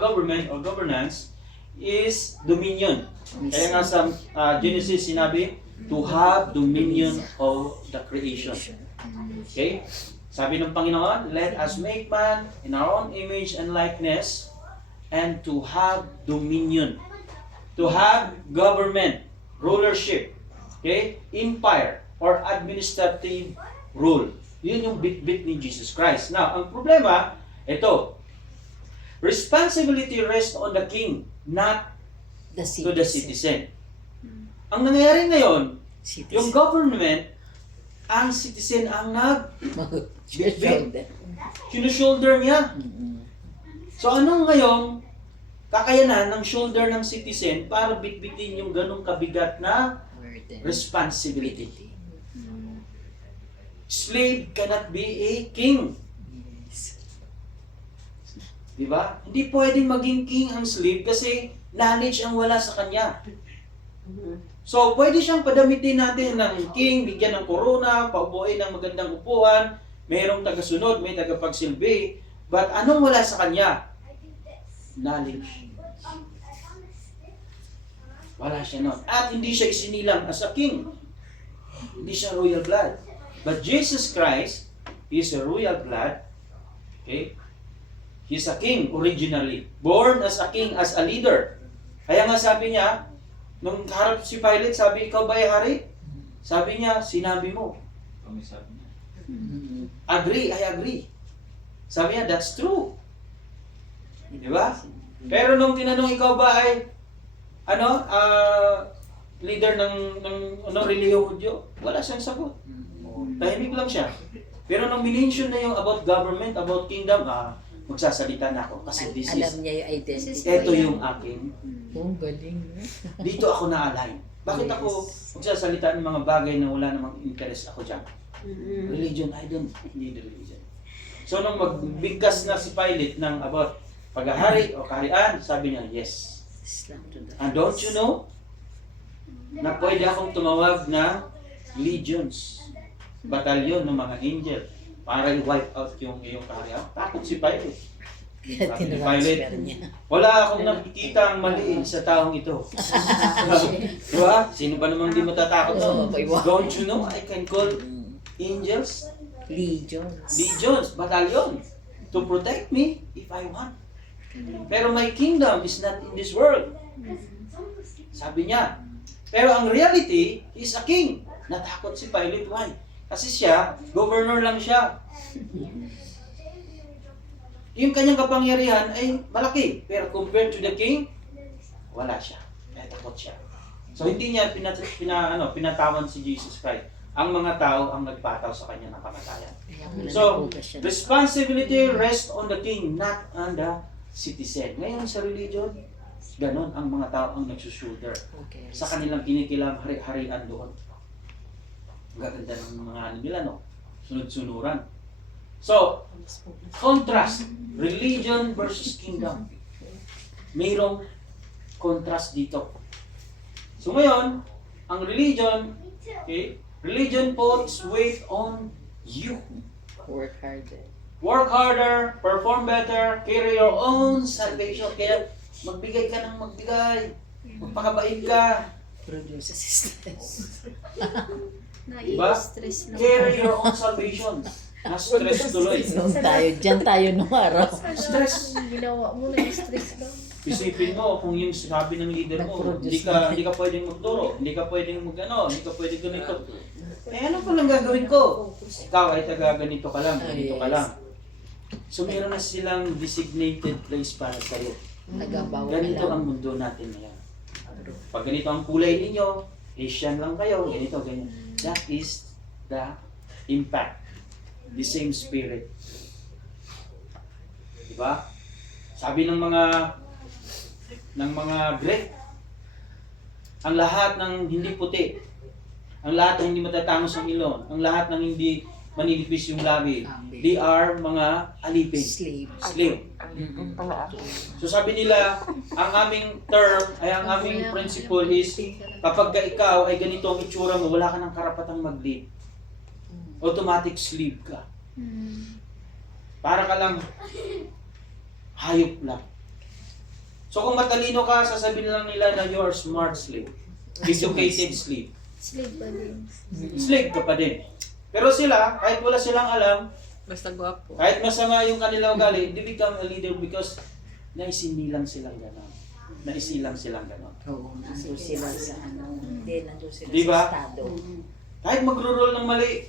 government or governance is dominion. Kaya nga sa Genesis sinabi, to have dominion of the creation. Okay? Sabi ng Panginoon, let us make man in our own image and likeness, and to have dominion. To have government, rulership, okay? Empire or administrative rule. Yun yung bit-bit ni Jesus Christ. Now, ang problema, ito, responsibility rests on the king, not to the citizen. Ang nangyayari ngayon, yung government, ang citizen ang shoulder niya. So anong ngayong kakayanan ng shoulder ng citizen para bitbitin yung ganong kabigat na responsibility? Slave cannot be a king. Diba? Hindi pwedeng maging king ang slave kasi knowledge ang wala sa kanya. So, pwede siyang padamitin natin ng king, bigyan ng korona, paupuin ng magandang upuan, mayroong tagasunod, may tagapagsilbi, but anong wala sa kanya? Knowledge. Wala siya nun. At hindi siya isinilang as a king. Hindi siya royal blood. But Jesus Christ is a royal blood. Okay? He's a king originally. Born as a king, as a leader. Kaya nga sabi niya, nung harap si Pilate, sabi, ikaw ba ay hari? Sabi niya, sinabi mo. Agree, I agree. Sabi niya, that's true. Di ba? Pero nung tinanong, ikaw ba ay leader ng relihiyong Hudyo, wala siyang sagot. Tahimik lang siya. Pero nung minention na yung about government, about kingdom, magsasalita na ako. Kasi this Alam is, niya yung identity. ito yung aking, Oh, galing. dito ako na-align. Bakit ako magsasalita ng mga bagay na wala namang interest ako dyan? Religion, I don't need religion. So nung magbigkas na si Pilate ng about paghahari o kaharian, sabi niya, yes. Islam to the And don't you know na pwede akong tumawag na legions, batalyon ng mga angel para i-wipe out yung iyong kaharian? Takot si Pilate. Kaya Sabi ni tinransfer Pilate, niya. wala akong nakikita ang mali sa taong ito. Diba? Sino ba namang di matatakot Oo, to? iwan. Don't you know I can call angels, Legions. legions, batalyon to protect me if I want. Pero my kingdom is not in this world. Sabi niya. Pero ang reality, he is a king. Natakot si Pilate. Why? Kasi siya, governor lang siya. Yung kanyang kapangyarihan ay malaki. Pero compared to the king, wala siya. Kaya takot siya. So hindi niya pinatawan si Jesus Christ. Ang mga tao ang nagpataw sa kanya ng kamatayan. Kaya wala So, nagpugas siya. responsibility rests on the king, not on the citizen. Ngayon sa religion, ganon ang mga tao ang nagsusulder. Okay. Sa kanilang kinikilam hari-harian doon. Ang gaganda ng mga ano nila, no? Sunod-sunuran. So, contrast. Religion versus kingdom. Mayroong contrast dito. So ngayon, ang religion, okay, religion puts weight on you. Work harder. Work harder, perform better, carry your own salvation. Kaya magbigay ka ng magbigay. Magpakabait ka. Produces stress. Diba? Nai-stress lang. Carry your own salvation. Na-stress tuloy. Noon tayo, dyan tayo nung araw. Stress. Ginawa mo, nai-stress lang. Isipin mo kung yung sabi ng leader mo, hindi ka pwedeng magturo, hindi ka pwedeng magano, hindi ka pwedeng ganito. Eh ano pa lang gagawin ko? Ikaw ay taga ganito ka lang, ganito ka lang. So meron na silang designated place para sa iyo. Nagabawal Ganito lang. ang mundo natin ngayon. Pag ganito ang kulay ninyo, Asian lang kayo, ganito, ganyan. That is the impact. The same spirit. Diba? Sabi ng mga Greek, ang lahat ng hindi puti, ang lahat ng hindi matatangos ang ilong, ang lahat ng hindi maninipis yung labi, they are mga alipin. Slave. Slave. So sabi nila, ang aming term, ay ang aming principle is, kapag ka ikaw ay ganito ang itsura mo, wala ka ng karapatang mag-lead. Automatic slave ka. Para ka lang hayop lang. So kung matalino ka, sasabihin lang nila na you are smart slave. Educated slave. Slave ba din? Slave ka pa din. Pero sila, kahit wala silang alam, Basta gwapo. kahit masama yung kanilang ugali, they become a leader because naisinilang silang gano'n. Naisilang silang gano'n. Oo, nandun sila sa ano. Hindi, nandun sila Diba? sa estado. Kahit magro-roll ng mali,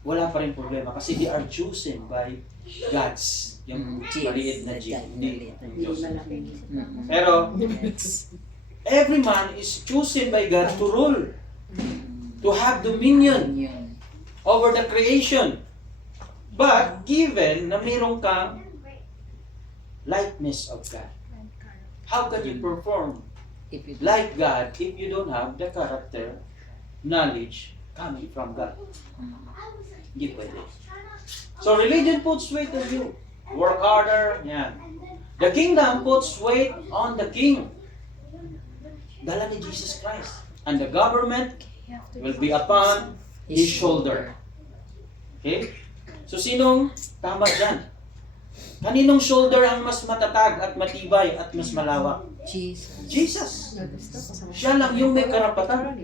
wala pa rin problema kasi they are chosen by God's yung maliit na G, hindi yung Diyos. Pero every man is chosen by God to rule, to have dominion Yun. over the creation. But given na mayroon kang likeness of God, how can you perform If you like God if you don't have the character, knowledge coming from God? Hindi pwede. So religion puts weight on you. Work harder. Yan. The kingdom puts weight on the king. Dala ni Jesus Christ. And the government will be upon his shoulder. Okay? So sinong tama dyan? Kaninong shoulder ang mas matatag at matibay at mas malawak? Jesus. Jesus. Siya lang yung may karapatan.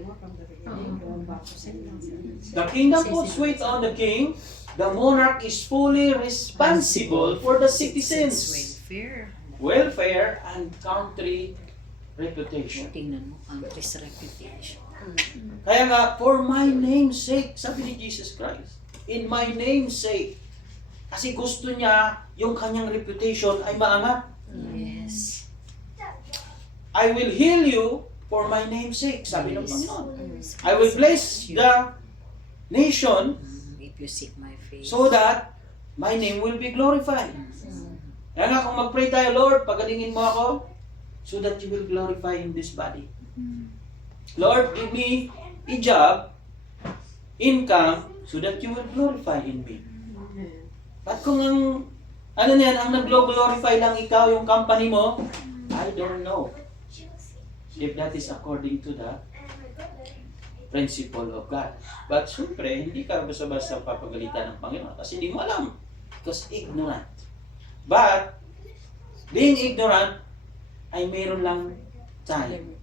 The kingdom puts weight on the king. The monarch is fully responsible for the citizens' Welfare. welfare and country reputation. Tingnan mo, country's reputation. Kaya nga, for my name's sake, sabi ni Jesus Christ, in my name's sake, kasi gusto niya yung kanyang reputation ay maangat. Yes. I will heal you for my name's sake, sabi ng Panginoon. I will bless the nation If you seek my face. so that my name will be glorified. Kaya nga kung mag-pray tayo, Lord, pagalingin mo ako so that you will glorify in this body. Lord, give me a job, income, so that you will glorify in me. At kung ang nag-glorify lang ikaw, yung company mo, I don't know if that is according to the principle of God. But syempre, hindi ka basta-basta papagalitan ng Panginoon kasi hindi mo alam. Because ignorant. But, being ignorant, ay mayroon lang time.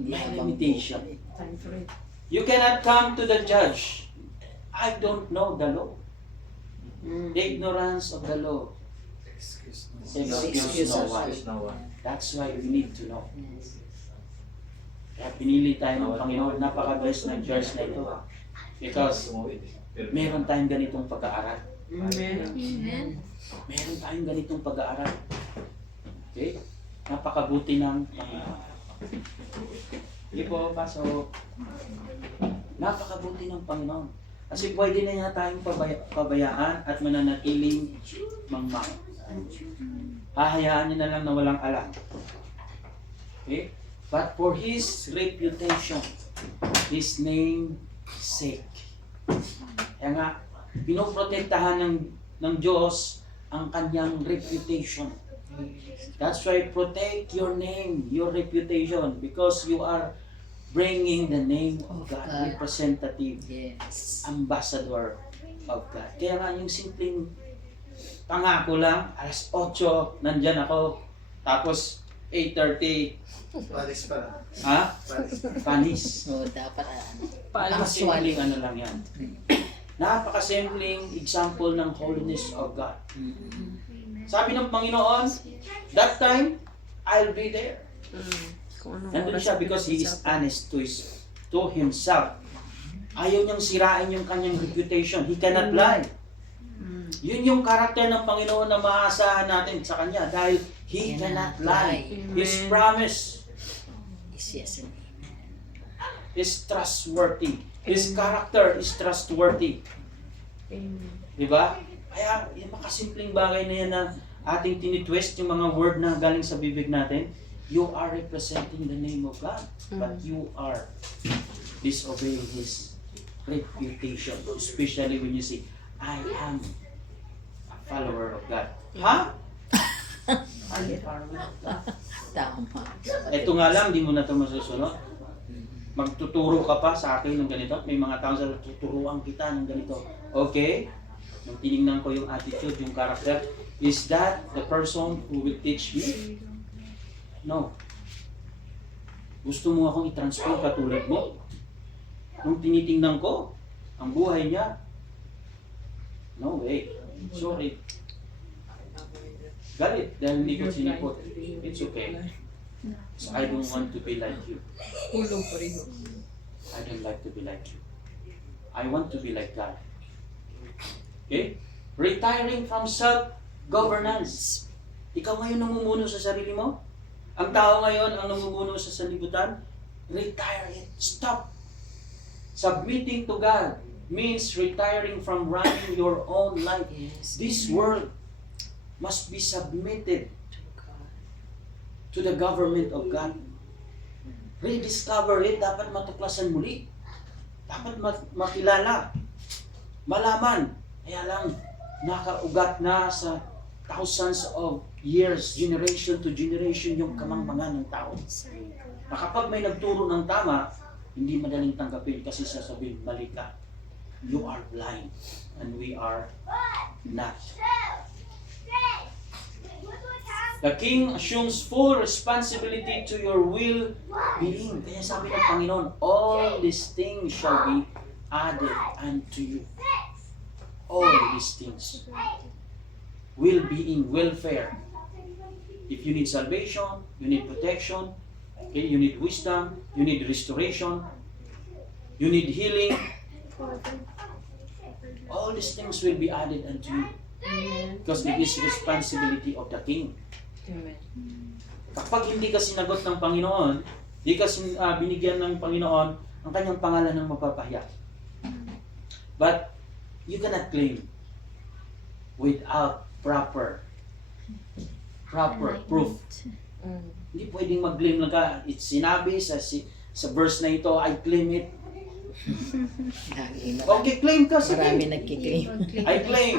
May limitation. Time frame. You cannot come to the judge. I don't know the law. Ignorance of the law. Excuse Excuse no one. no one. That's why we need to know. Kaya pinili tayo ng Panginoon. Napaka-blessed ng church na ito. Because meron tayong ganitong pag-aaral. Amen. Amen. Meron tayong ganitong pag-aaral. Okay? Napakabuti ng Panginoon. Hindi po, pasok. Napakabuti ng Panginoon. Kasi pwede na niya tayong pabayaan at mananatiling mangmang. Hahayaan niya na lang na walang alam. Okay? But for His reputation, His name sake. Kaya nga, pinoprotektahan ng Diyos ang kanyang reputation. That's why protect your name, your reputation, because you are bringing the name of God, representative, Yes. ambassador of God. Kaya nga yung simpleng pangako lang, alas 8, nandyan ako, tapos 8:30, Palis pala. ha? Palis. Panis. So, dapat Napakasimpleng ano lang yan. Napakasimpleng example ng holiness of God. Sabi ng Panginoon, that time, I'll be there. Kung anong Nandun oras siya because He is honest to Himself. Ayaw niyang sirain yung kanyang reputation. He cannot lie. Yun yung karakter ng Panginoon na maasahan natin sa Kanya dahil He cannot lie. His promise Yes, and amen. is trustworthy. His character is trustworthy. Amen. Diba? Kaya yung makasimpleng bagay na yan na ating tinitwist yung mga word na galing sa bibig natin, you are representing the name of God, but you are disobeying His reputation, especially when you say, I am a follower of God. Ha? Are you a follower of God? Tama. Ito nga lang, di mo na ito masusunod. Magtuturo ka pa sa akin ng ganito. May mga tao sa tuturuan kita ng ganito. Okay? Nung tinignan ko yung attitude, yung character, is that the person who will teach me? No. Gusto mo akong i-transform katulad mo? Nung tinitingnan ko, ang buhay niya, no way. Sorry. Galit dahil hindi ko sinipot. It's okay. So I don't want to be like you. Ulong pa rin. I don't like to be like you. I want to be like God. Okay? Retiring from self-governance. Ikaw ngayon namumuno sa sarili mo? Ang tao ngayon ang namumuno sa sanlibutan? Retire it. Stop. Submitting to God means retiring from running your own life. Yes. This world must be submitted to the government of God. Rediscover it, dapat matuklasan muli. Dapat makilala, malaman. Kaya lang, nakaugat na sa thousands of years, generation to generation, yung kamangmangan ng tao. Na kapag may nagturo ng tama, hindi madaling tanggapin kasi sasabihin, mali ka. You are blind and we are not. The king assumes full responsibility to your well-being. Kaya sabi ng Panginoon, all these things shall be added unto you. All these things. Well-being, welfare. If you need salvation, you need protection, okay, you need wisdom, you need restoration, you need healing. All these things will be added unto you. Because it is responsibility of the king. Amen. Kapag hindi ka sinagot ng Panginoon, hindi ka binigyan ng Panginoon ang kanyang pangalan ng mapapahiya. But you cannot claim without proper proof. Hindi pwedeng mag-claim lang ka. It's sinabi sa verse na ito, I claim it. Lagi na. Okay, claim ka, Marami sige. nagkiklaim. I claim.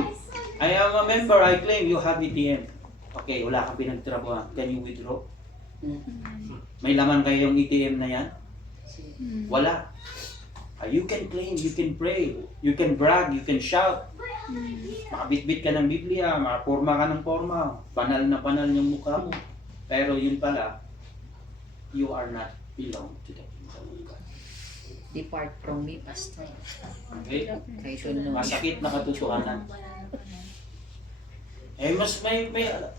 I am a member, I claim you have ATM. Okay, wala kang pinagtrabuhan. Can you withdraw? May laman kayong ATM na yan? Wala. You can claim, you can pray, you can brag, you can shout. Makabitbit ka ng Biblia, makaporma ka ng porma, banal na banal yung mukha mo. Pero yun pala, you are not belong to the kingdom of God. Depart from me, Pastor. Okay? I don't know. Masakit na katotohanan. Mas may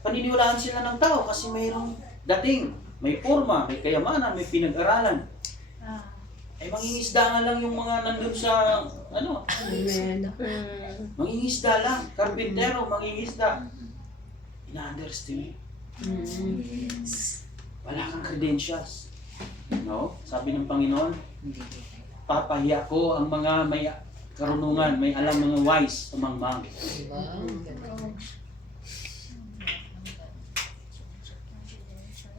paniniwalaan sila ng tao kasi mayroong dating, may porma, may kayamanan, may pinag-aralan. Mangingisda nga lang yung mga nandun sa, Amen. mangingisda lang, karpintero, mangingisda. Ina-underestimate. Wala kang credentials. No? Sabi ng Panginoon, Hindi. papahiya ko ang mga may karunungan, may alam mga wise among man. Diba?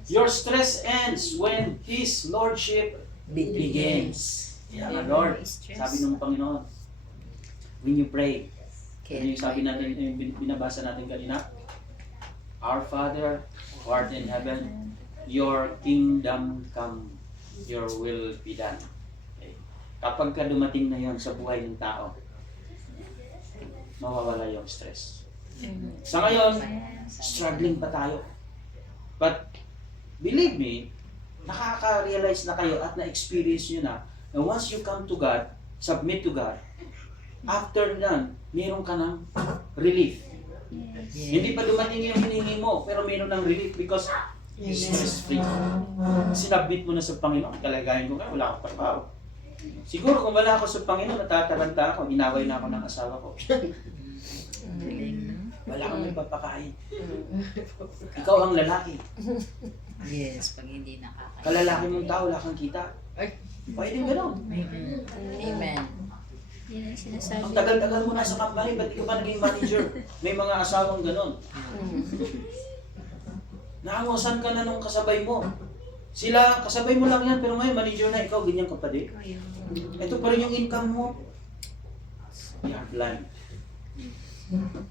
Your stress ends when His Lordship begins. Yan, Lord. Sabi ng Panginoon, when you pray, ano yung sabi natin, yung binabasa natin kanina? Our Father, who art in heaven, your kingdom come, your will be done. Okay. Kapag ka dumating na yon sa buhay ng tao, mawawala yung stress. Sa ngayon, struggling pa tayo. But, believe me, nakaka-realize na kayo at na-experience nyo na once you come to God, submit to God, after nun, meron ka ng relief. Hindi pa dumating yung hinihingi mo, pero meron ng relief because stress-free. Sinabit mo na sa Panginoon, kalagayan ko kayo, wala akong trabaho. Siguro kung wala ako sa Panginoon, natataranta ako, inaway na ako ng asawa ko. Wala akong may papakain. Ikaw ang lalaki. Yes, pag hindi nakakain. Kalalaki mong tao, wala kang kita. Pwede gano'n. Amen. Yan ang sinasabi. Ang tagal-tagal mo na sa company, ba't di ka pa naging manager? May mga asawang gano'n. Naangosan ka na nung kasabay mo. Sila, kasabay mo lang yan, pero ngayon manager na ikaw, ganyan ka pa din. Ito pa rin yung income mo. You are blind.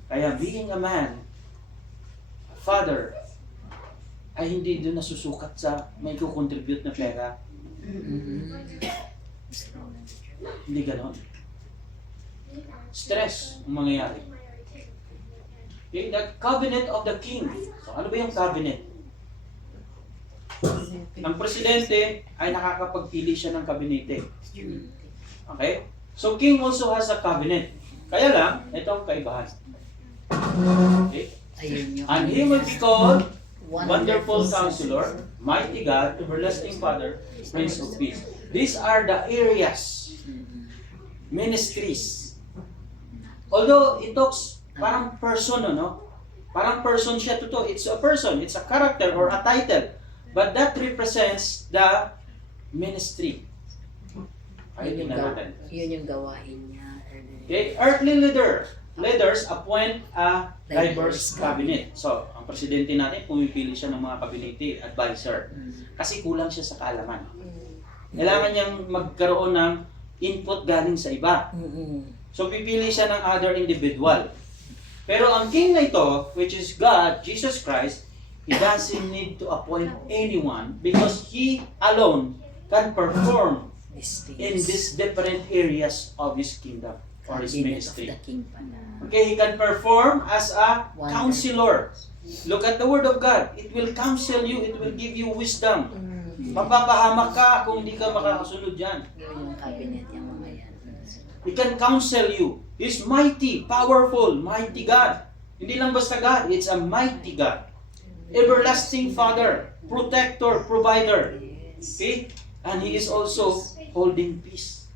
Kaya being a man, a father, ay hindi doon nasusukat sa may kukontribute na pera. Hindi ganon. Stress ang mangyayari. Okay, the cabinet of the king. So ano ba yung cabinet? Ang presidente ay nakakapagpili siya ng kabinete. Okay? So king also has a cabinet. Kaya lang, ito ang kaibahan. Okay? Ayun yung And he will be called Wonderful Counselor, Mighty God, Everlasting Father, Prince of Peace. These are the areas, ministries. Although it talks parang person, no? Parang person siya to. It's a person, it's a character or a title. But that represents the ministry. Yun Ayun yung, na natin. yun yung gawain niya. Okay, earthly leaders appoint a diverse cabinet. So, ang presidente natin, pumipili siya ng mga kabinete, advisor. Kasi kulang siya sa kaalaman. Kailangan niyang magkaroon ng input galing sa iba. So, pipili siya ng other individual. Pero ang king na ito, which is God, Jesus Christ, He doesn't need to appoint anyone because He alone can perform in these different areas of His kingdom or His ministry. Okay, He can perform as a counselor. Look at the Word of God. It will counsel you. It will give you wisdom. Mapapahamak ka kung hindi ka makakasunod dyan. Yun yung cabinet yung mga yan. He can counsel you. He's mighty, powerful, mighty God. Hindi lang basta God, it's a mighty God. Everlasting Father, protector, provider. Okay? And He is also holding peace.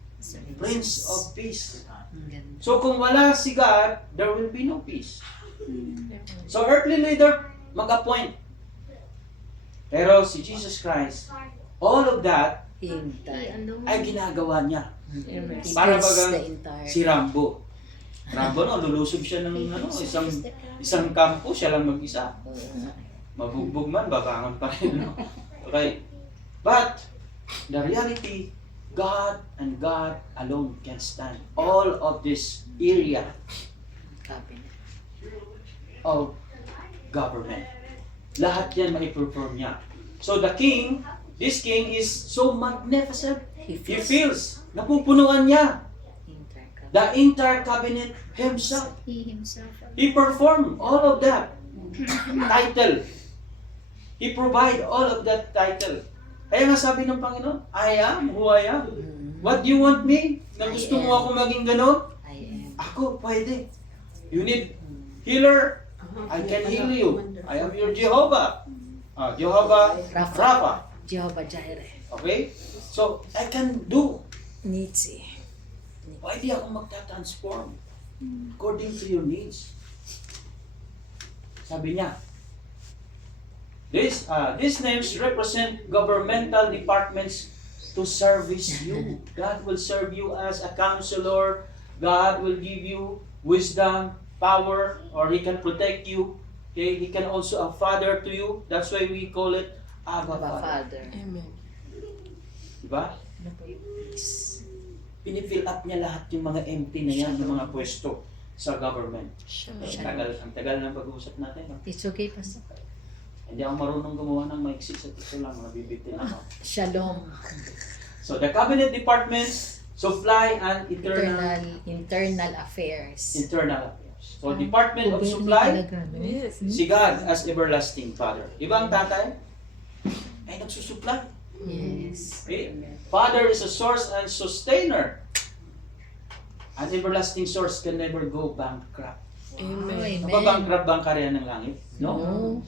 Prince of Peace. So kung wala si God, there will be no peace. So earthly leader, mag-appoint. Pero si Jesus Christ, all of that ay ginagawa niya. Para bagang si Rambo. Rambo, no, lulusog siya ng isang kampo, siya lang mag-isa. Mabugbog man, babangon pa rin. No? Okay. But, the reality, God and God alone can stand all of this area Cabinet. of government. Lahat yan mai-perform niya. So the king, this king is so magnificent. He feels, napupunuan niya Intercabinet. the entire cabinet himself. He himself. He performed all of that title. He provide all of that title. Kaya nga sabi ng Panginoon, I am who I am. What do you want me? Na gusto mo ako maging ganon? I am. Ako, pwede. You need healer? I can heal you. I am your Jehovah. Jehovah Rapha. Rapha. Jehovah Jireh. Okay? So, I can do. Nitsi. Pwede ako magta-transform according to your needs. Sabi niya, these names represent governmental departments to service you. God will serve you as a counselor. God will give you wisdom, power, or He can protect you. Okay? He can also a father to you. That's why we call it Abba Abba Father. Father. Amen. Diba? Ano po yung peace? Pinifill up niya lahat yung mga empty na yan, yung mga pwesto sa government. Ang tagal ng pag-uusap natin. No? It's okay, Pastor. Hindi ako marunong gumawa ng maiksi sa tito lang, nabibitin ako. Shalom. So the cabinet departments supply and Internal affairs. internal affairs. So Department of Supply, Yes. si God as everlasting Father. Diba ang tatay? Ay nagsusupply. Yes. Okay? Father is a source and sustainer. An everlasting source can never go bankrupt. Amen. Nababankrupt ba ang karya ng langit? No.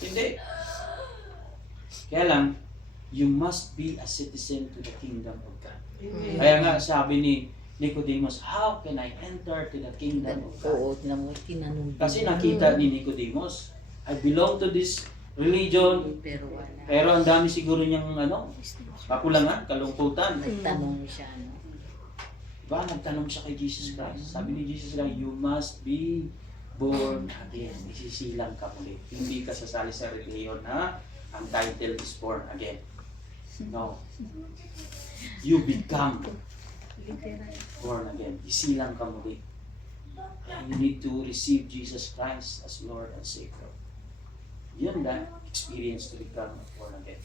Hindi. Kaya lang, you must be a citizen to the kingdom of God. Amen. Kaya nga sabi ni Nicodemus, how can I enter to the kingdom of God? Oo, tinanong. Kasi nakita ni Nicodemus, I belong to this religion, Pero wala. pero ang dami siguro niyang kakulangan, kalungkutan. Nagtanong siya, no? Diba? Nagtanong siya kay Jesus Christ. Sabi ni Jesus Christ, you must be born again. Isisilang ka muli. Hindi ka sasali sa religion na ang title is born again. No. You become born again. Isilang ka muli. And you need to receive Jesus Christ as Lord and Savior. Yun na experience to become born again.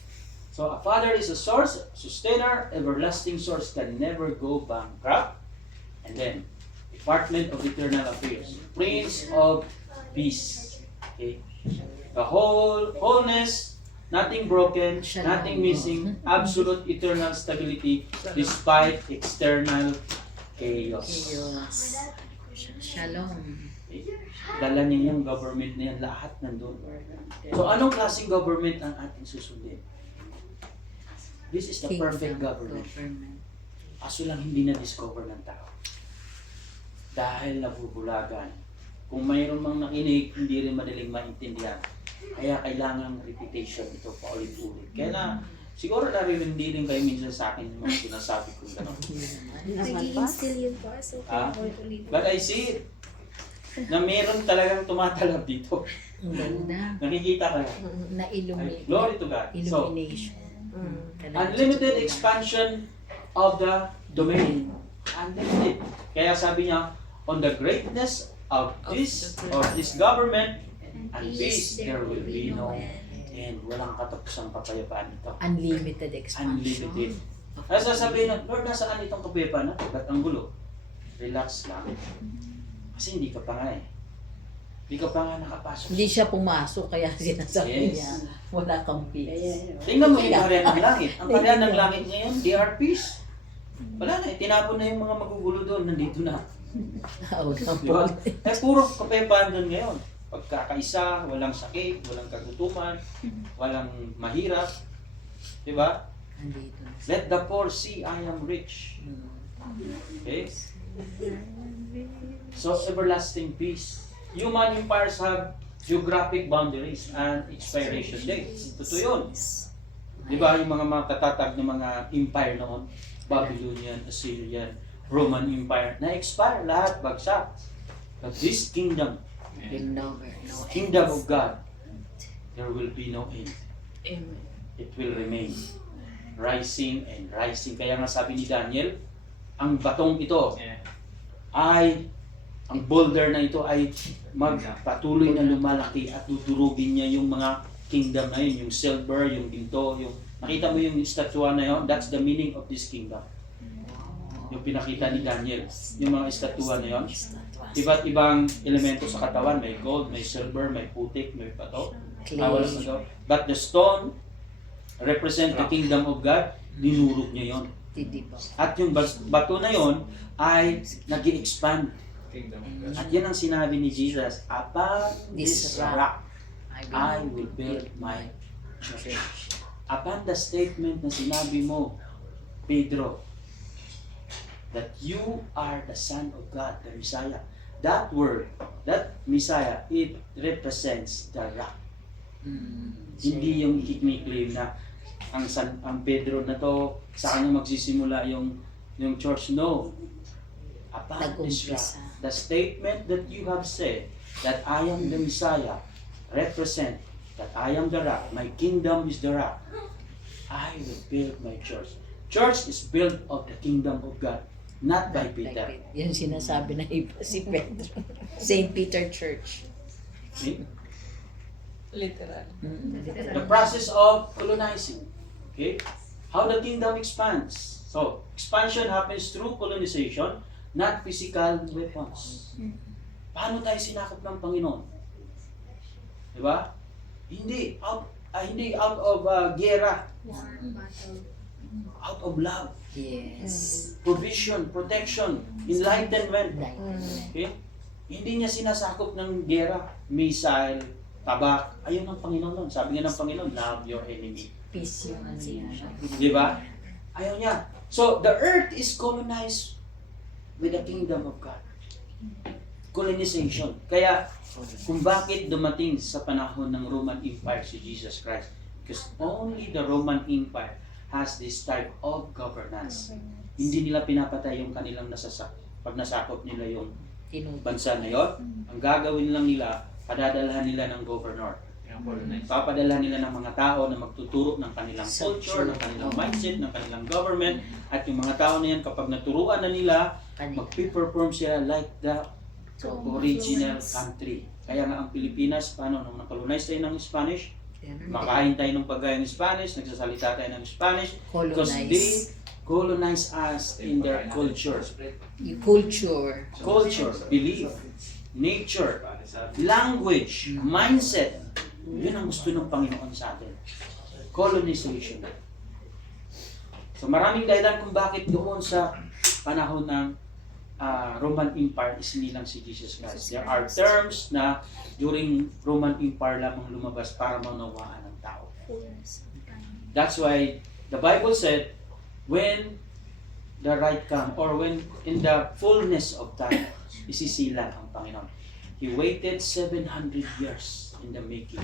So a father is a source, sustainer, everlasting source can never go bankrupt. And then, Department of Eternal Affairs, Prince of Peace. Okay. The wholeness, nothing broken, nothing missing, absolute eternal stability despite external chaos. Chaos. Shalom. Okay. Dala niya yung government na yan, lahat nandun. So anong klaseng government ang ating susundin? This is the perfect government. Kaso lang hindi na-discover ng tao. Dahil nabubulagan. Kung mayroon mang nakinig, hindi rin madaling maintindihan. Kaya kailangan repetition ito paulit-ulit. Kaya na, siguro naririnig din kayo minsan sa akin yung mga sinasabi ko gano'n. Nag-i-instill yun po. So, Ah? ulit-ulit. But I see it. Na meron talagang tumatalab dito. Ang ganda. Nakikita kayo. Ay, glory to God. So, Illumination. unlimited expansion of the domain. Unlimited. Kaya sabi niya, on the greatness of this government and peace, there will be no end. Walang katapusang kapayapaan ito. Unlimited expansion. Unlimited. Kaya sasabihin na, Lord, nasaan itong kapayapaan natin? Ba't ang gulo? Relax lang. Kasi hindi ka pa nga eh. Hindi ka pa nga nakapasok. Hindi siya pumasok kaya sinasabi Yes. niya wala kang peace. Tingnan mo yung karya ng langit. Ang karya ng langit ngayon, they are peace. Wala na, tinapon na yung mga magugulo doon, nandito na. Di ba? Eh, puro kapayapaan doon ngayon. Pagkakaisa, walang sakit, walang kagutuman, walang mahirap. Di ba? Andito na. Let the poor see I am rich. Okay? So, everlasting peace. Human empires have geographic boundaries and expiration dates. Totoo yun. Di ba yung mga matatatag ng mga empire noon? Babylonian, Assyrian, Roman Empire, na-expire lahat, bagsak. But this kingdom, Will never know. kingdom of God, there will be no end. Amen. It will remain rising and rising. Kaya nga sabi ni Daniel, ang batong ito ay, ang boulder na ito ay magpatuloy na lumalaki at dudurugin niya yung mga kingdom na yun, yung silver, yung ginto, yung nakita mo yung statua na yun, that's the meaning of this kingdom. Yung pinakita ni Daniel, yung mga statua na yun. Iba't ibang elemento sa katawan, may gold, may silver, may putik, may bato. But the stone represent the kingdom of God, dinurog niya yon. At yung bato na yon ay nag-i-expand. At yan ang sinabi ni Jesus, upon this rock, I will build my church. Upon the statement na sinabi mo, Pedro, that you are the Son of God, the Messiah. That word, that Messiah, it represents the rock. Hindi yung i-claim na ang Pedro na to, sa kanya magsisimula yung church. No. Upon this rock, the statement that you have said, that I am the Messiah, represent that I am the rock, my kingdom is the rock. I will build my church. Church is built of the kingdom of God, not by Peter. Yung sinasabi na iba si Pedro. St. Peter Church. See? Literal. The process of colonizing. Okay? How the kingdom expands. So, expansion happens through colonization, not physical weapons. Paano tayo sinakop ng Panginoon? Diba? Hindi out of gera, out of love, Yes. provision, protection, enlightenment. Okay? Hindi niya sinasakop ng gera, missile, tabak. Ayun ang Panginoon nun. Sabi nga ng Panginoon, love your enemy. Peace yung ano yan. Di ba? Ayaw niya. So, the earth is colonized with the kingdom of God. Colonization. Kaya, kung bakit dumating sa panahon ng Roman Empire si Jesus Christ, because only the Roman Empire has this type of governance. Hindi nila pinapatay yung kanilang nasasak. Pag nasakop nila yung bansa na yon, ang gagawin lang nila, padadalhan nila ng governor. Papadalhan nila ng mga tao na magtuturo ng kanilang culture, ng kanilang mindset, ng kanilang government, at yung mga tao na yan, kapag naturuan na nila, magpiperform sila like the original country. Kaya nga ang Pilipinas, paano, nung nakolonize tayo ng Spanish, makain tayo ng pagkain ng Spanish, nagsasalita tayo ng Spanish, because they colonize us in their culture. Culture, belief, nature, language, mindset. Yun ang gusto ng Panginoon sa atin. Colonization. So maraming dahilan kung bakit doon sa panahon ng Roman Empire is hindi lang si Jesus Christ. There are terms na during Roman Empire lamang lumabas para maunawaan ng tao. That's why the Bible said, when the right come, or when in the fullness of time, isisilan ang Panginoon. He waited 700 years in the making.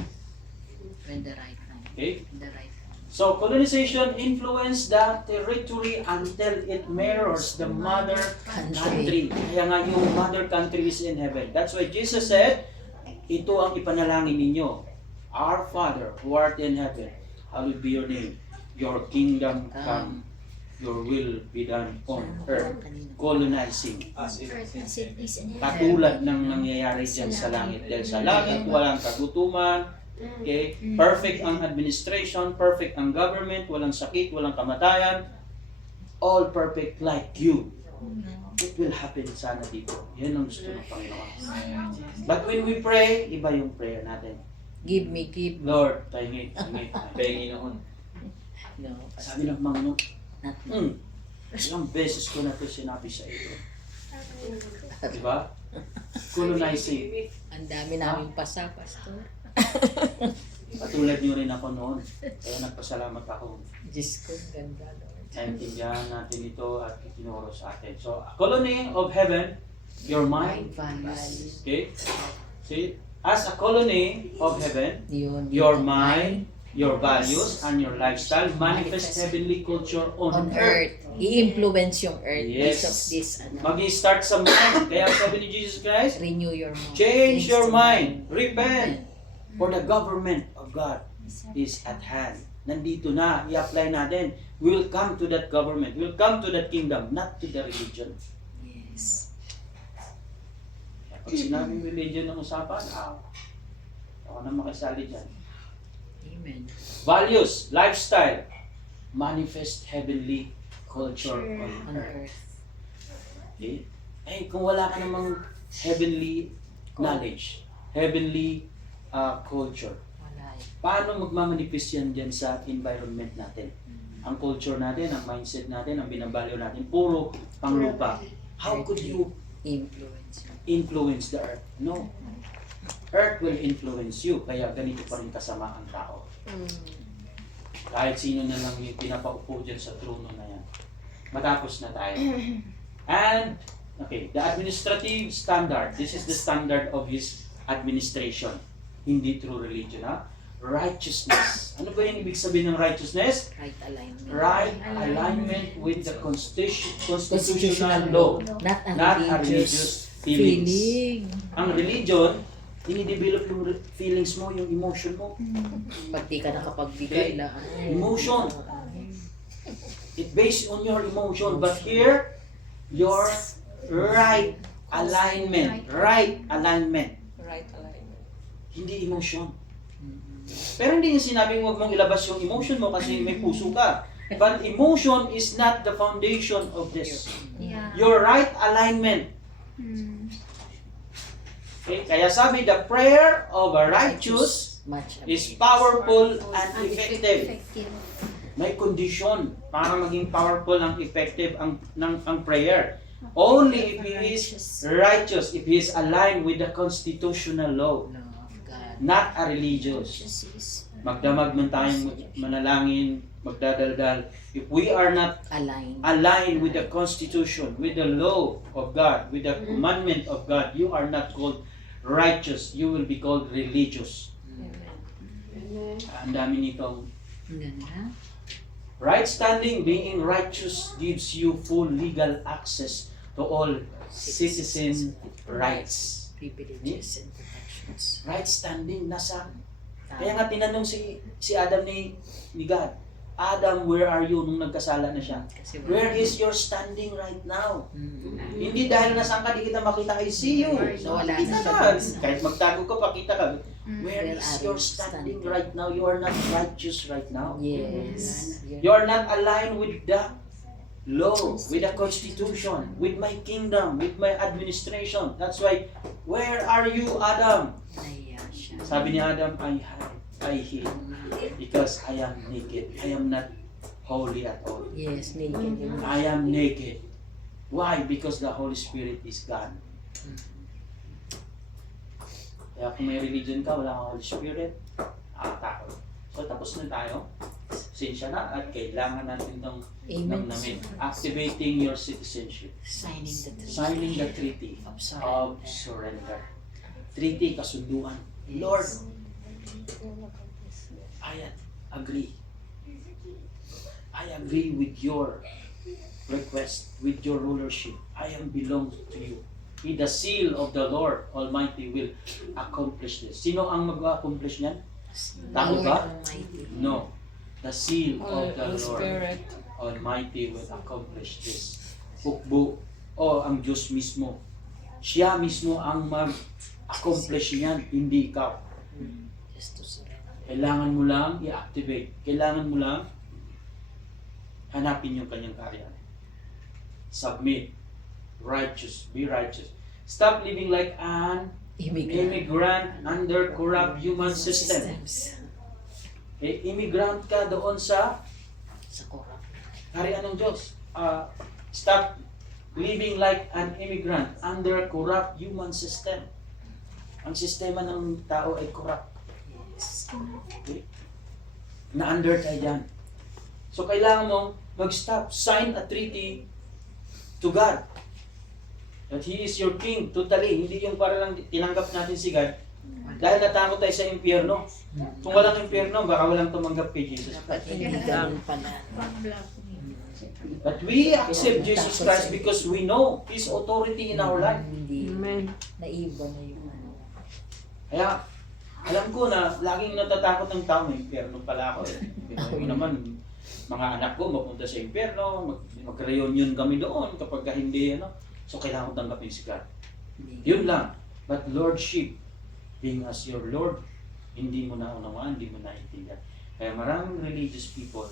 When the right time. Okay? The right time. So, colonization influenced the territory until it mirrors the mother country. Kaya nga yung mother country is in heaven. That's why Jesus said, ito ang ipanalangin ninyo. Our Father who art in heaven, hallowed be your name. Your kingdom come. Your will be done on earth. Colonizing. Katulad ng nangyayari dyan sa langit. Dahil sa langit, walang kagutuman. Okay? Perfect ang administration, perfect ang government, walang sakit, walang kamatayan. All perfect like you. It will happen sana dito. Yan ang gusto ng Panginoon. But when we pray, iba yung prayer natin. Give me. Lord, tahingi. Panginoon. No. Sabi ng Panginoon, ilang beses ko na ito sinabi sa iyo. Diba? Colonizing. Ang dami namin pastor. Patulad niyo rin ako noon. Kaya nagpasalamat ako. Diyos ko, ganda, Lord. Naintindihan natin ito at itinuro sa atin. So, colony of heaven, your mind. Values. Okay? See? As a colony of heaven, Yun. your mind, your values, and your lifestyle manifest heavenly culture on earth. I-influence yung earth Yes. because of this. Mag-i-start sa mind. Kaya sabi ni Jesus Christ, Renew your mind. change your mind. Repent. For the government of God is at hand. nandito na, i-apply natin. We'll come to that government, we'll come to that kingdom, not to the religion. Yes. Pag sinabing religion ng usapan, ako na makisali dyan. Amen. Values, lifestyle, manifest heavenly culture on On earth. earth. Okay? Eh, kung wala ka namang heavenly knowledge, heavenly culture, Wala eh. paano magmamanifest yan dyan sa environment natin? Ang culture natin, ang mindset natin, ang binabalyo natin, puro panglupa. How could you Influence. influence the earth? No. Earth will influence you, kaya ganito pa rin kasama ang tao. Kahit sino na lang yung pinapaupo dyan sa trono na yan. Matapos na tayo. And, okay, the administrative standard. This is the standard of his administration. Hindi through religion, ha? Righteousness. Ano ba yung ibig sabihin ng righteousness? Right alignment. Right alignment with the constitutional law. Not a Not a religious religious feelings. feeling. Ang religion, dinidevelop yung feelings mo, yung emotion mo. Pag di ka nakapagbigay na. Emotion. It based on your emotion. But here, your right alignment. Right alignment. Right alignment. Hindi emotion. Pero hindi niya sinabing huwag mong ilabas yung emotion mo kasi may puso ka. But emotion is not the foundation of this. Yeah. Your right alignment. Okay? Kaya sabi, the prayer of a righteous Much is powerful and effective. Effective. May condition para maging powerful and effective ang prayer. Only if he is righteous, if he is aligned with the constitutional law, No, God. not a religious. Justice. Magdamag man tayong manalangin, magdadaldal. If we are not Align. aligned with the constitution, with the law of God, with the commandment of God, you are not called righteous. You will be called religious. Ang dami nitong Ang ganda. right standing, being righteous gives you full legal access to all citizen rights. Privileges and protections. Right standing, nasa. Kaya nga tinanong si Adam ni God, Adam, where are you nung nagkasala na siya? Kasi Where is your standing right now? Mm. Hindi dahil nasaan ka, di kita makita, I see you. So, wala Kita na siya. ka. Kahit magtago ka, pakita ka. Where Where is are your you standing standing? right now? You are not righteous right now. Yes. You are not aligned with the law, with the constitution, with my kingdom, with my administration. That's why, where are you, Adam? Naiya siya. Sabi ni Adam, I hid because I am naked. I am not holy at all. Yes, naked yung I am naked. Why? Because the Holy Spirit is gone. Kaya kung may religion ka, wala kang Holy Spirit, takot. So tapos na tayo. Sinsya na at kailangan natin itong Amen. namnamin. Activating your citizenship. Signing the treaty. Signing the treaty Of of surrender. surrender. Treaty, kasunduan. Lord, I agree. I agree with your request, with your rulership. I am belong to you. The seal of the Lord Almighty will accomplish this. Sino ang mag-accomplish niyan? Tao ba? Almighty. No. The seal of the Holy Lord Spirit. Almighty will accomplish this. Hukbo o ang Diyos mismo. Siya mismo ang mag-accomplish niyan, hindi ikaw. Just to surrender. Kailangan mo lang i-activate. Kailangan mo lang hanapin yung kanyang karya. Submit. Righteous. Be righteous. Stop living like an immigrant under corrupt human system. Systems. Immigrant ka doon sa Corrupt. harian ng Diyos. Stop living like an immigrant under corrupt human system. Ang sistema ng tao ay corrupt. Yes. Na-under ka dyan. So kailangan mong mag-stop. Sign a treaty to God. That He is your King, totally. Hindi yung para lang tinanggap natin si God. Dahil natakot tayo sa impyerno. Kung walang impyerno, baka walang tumanggap kay Jesus. Dapat hindi ganun pala. But we accept Jesus Christ because we know His authority in our life. Hindi. Amen. Naiba na yung ano. Kaya, Alam ko na laging natatakot ng tao, may impyerno pala ako. Binoy mo naman, mga anak ko mapunta sa impyerno, mag-reunion kami doon kapag hindi, ano. So kailangan ko tanggapin si God. Yun lang. But Lordship, being as your Lord, hindi mo na unawaan, hindi mo na intindihan. Kaya maraming religious people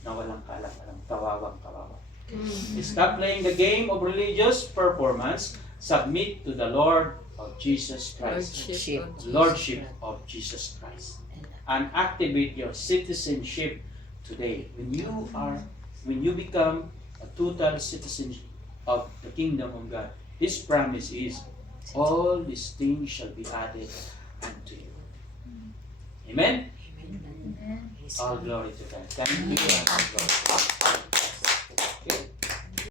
na walang kalam-alam, kawawang-kawawa. Stop playing the game of religious performance. Submit to the Lord of Jesus Christ. Lordship of Jesus Christ. And activate your citizenship today. When you become a total citizen of the kingdom of God, His promise is, all these things shall be added unto you. Amen? All glory to God. Thank you, and all glory.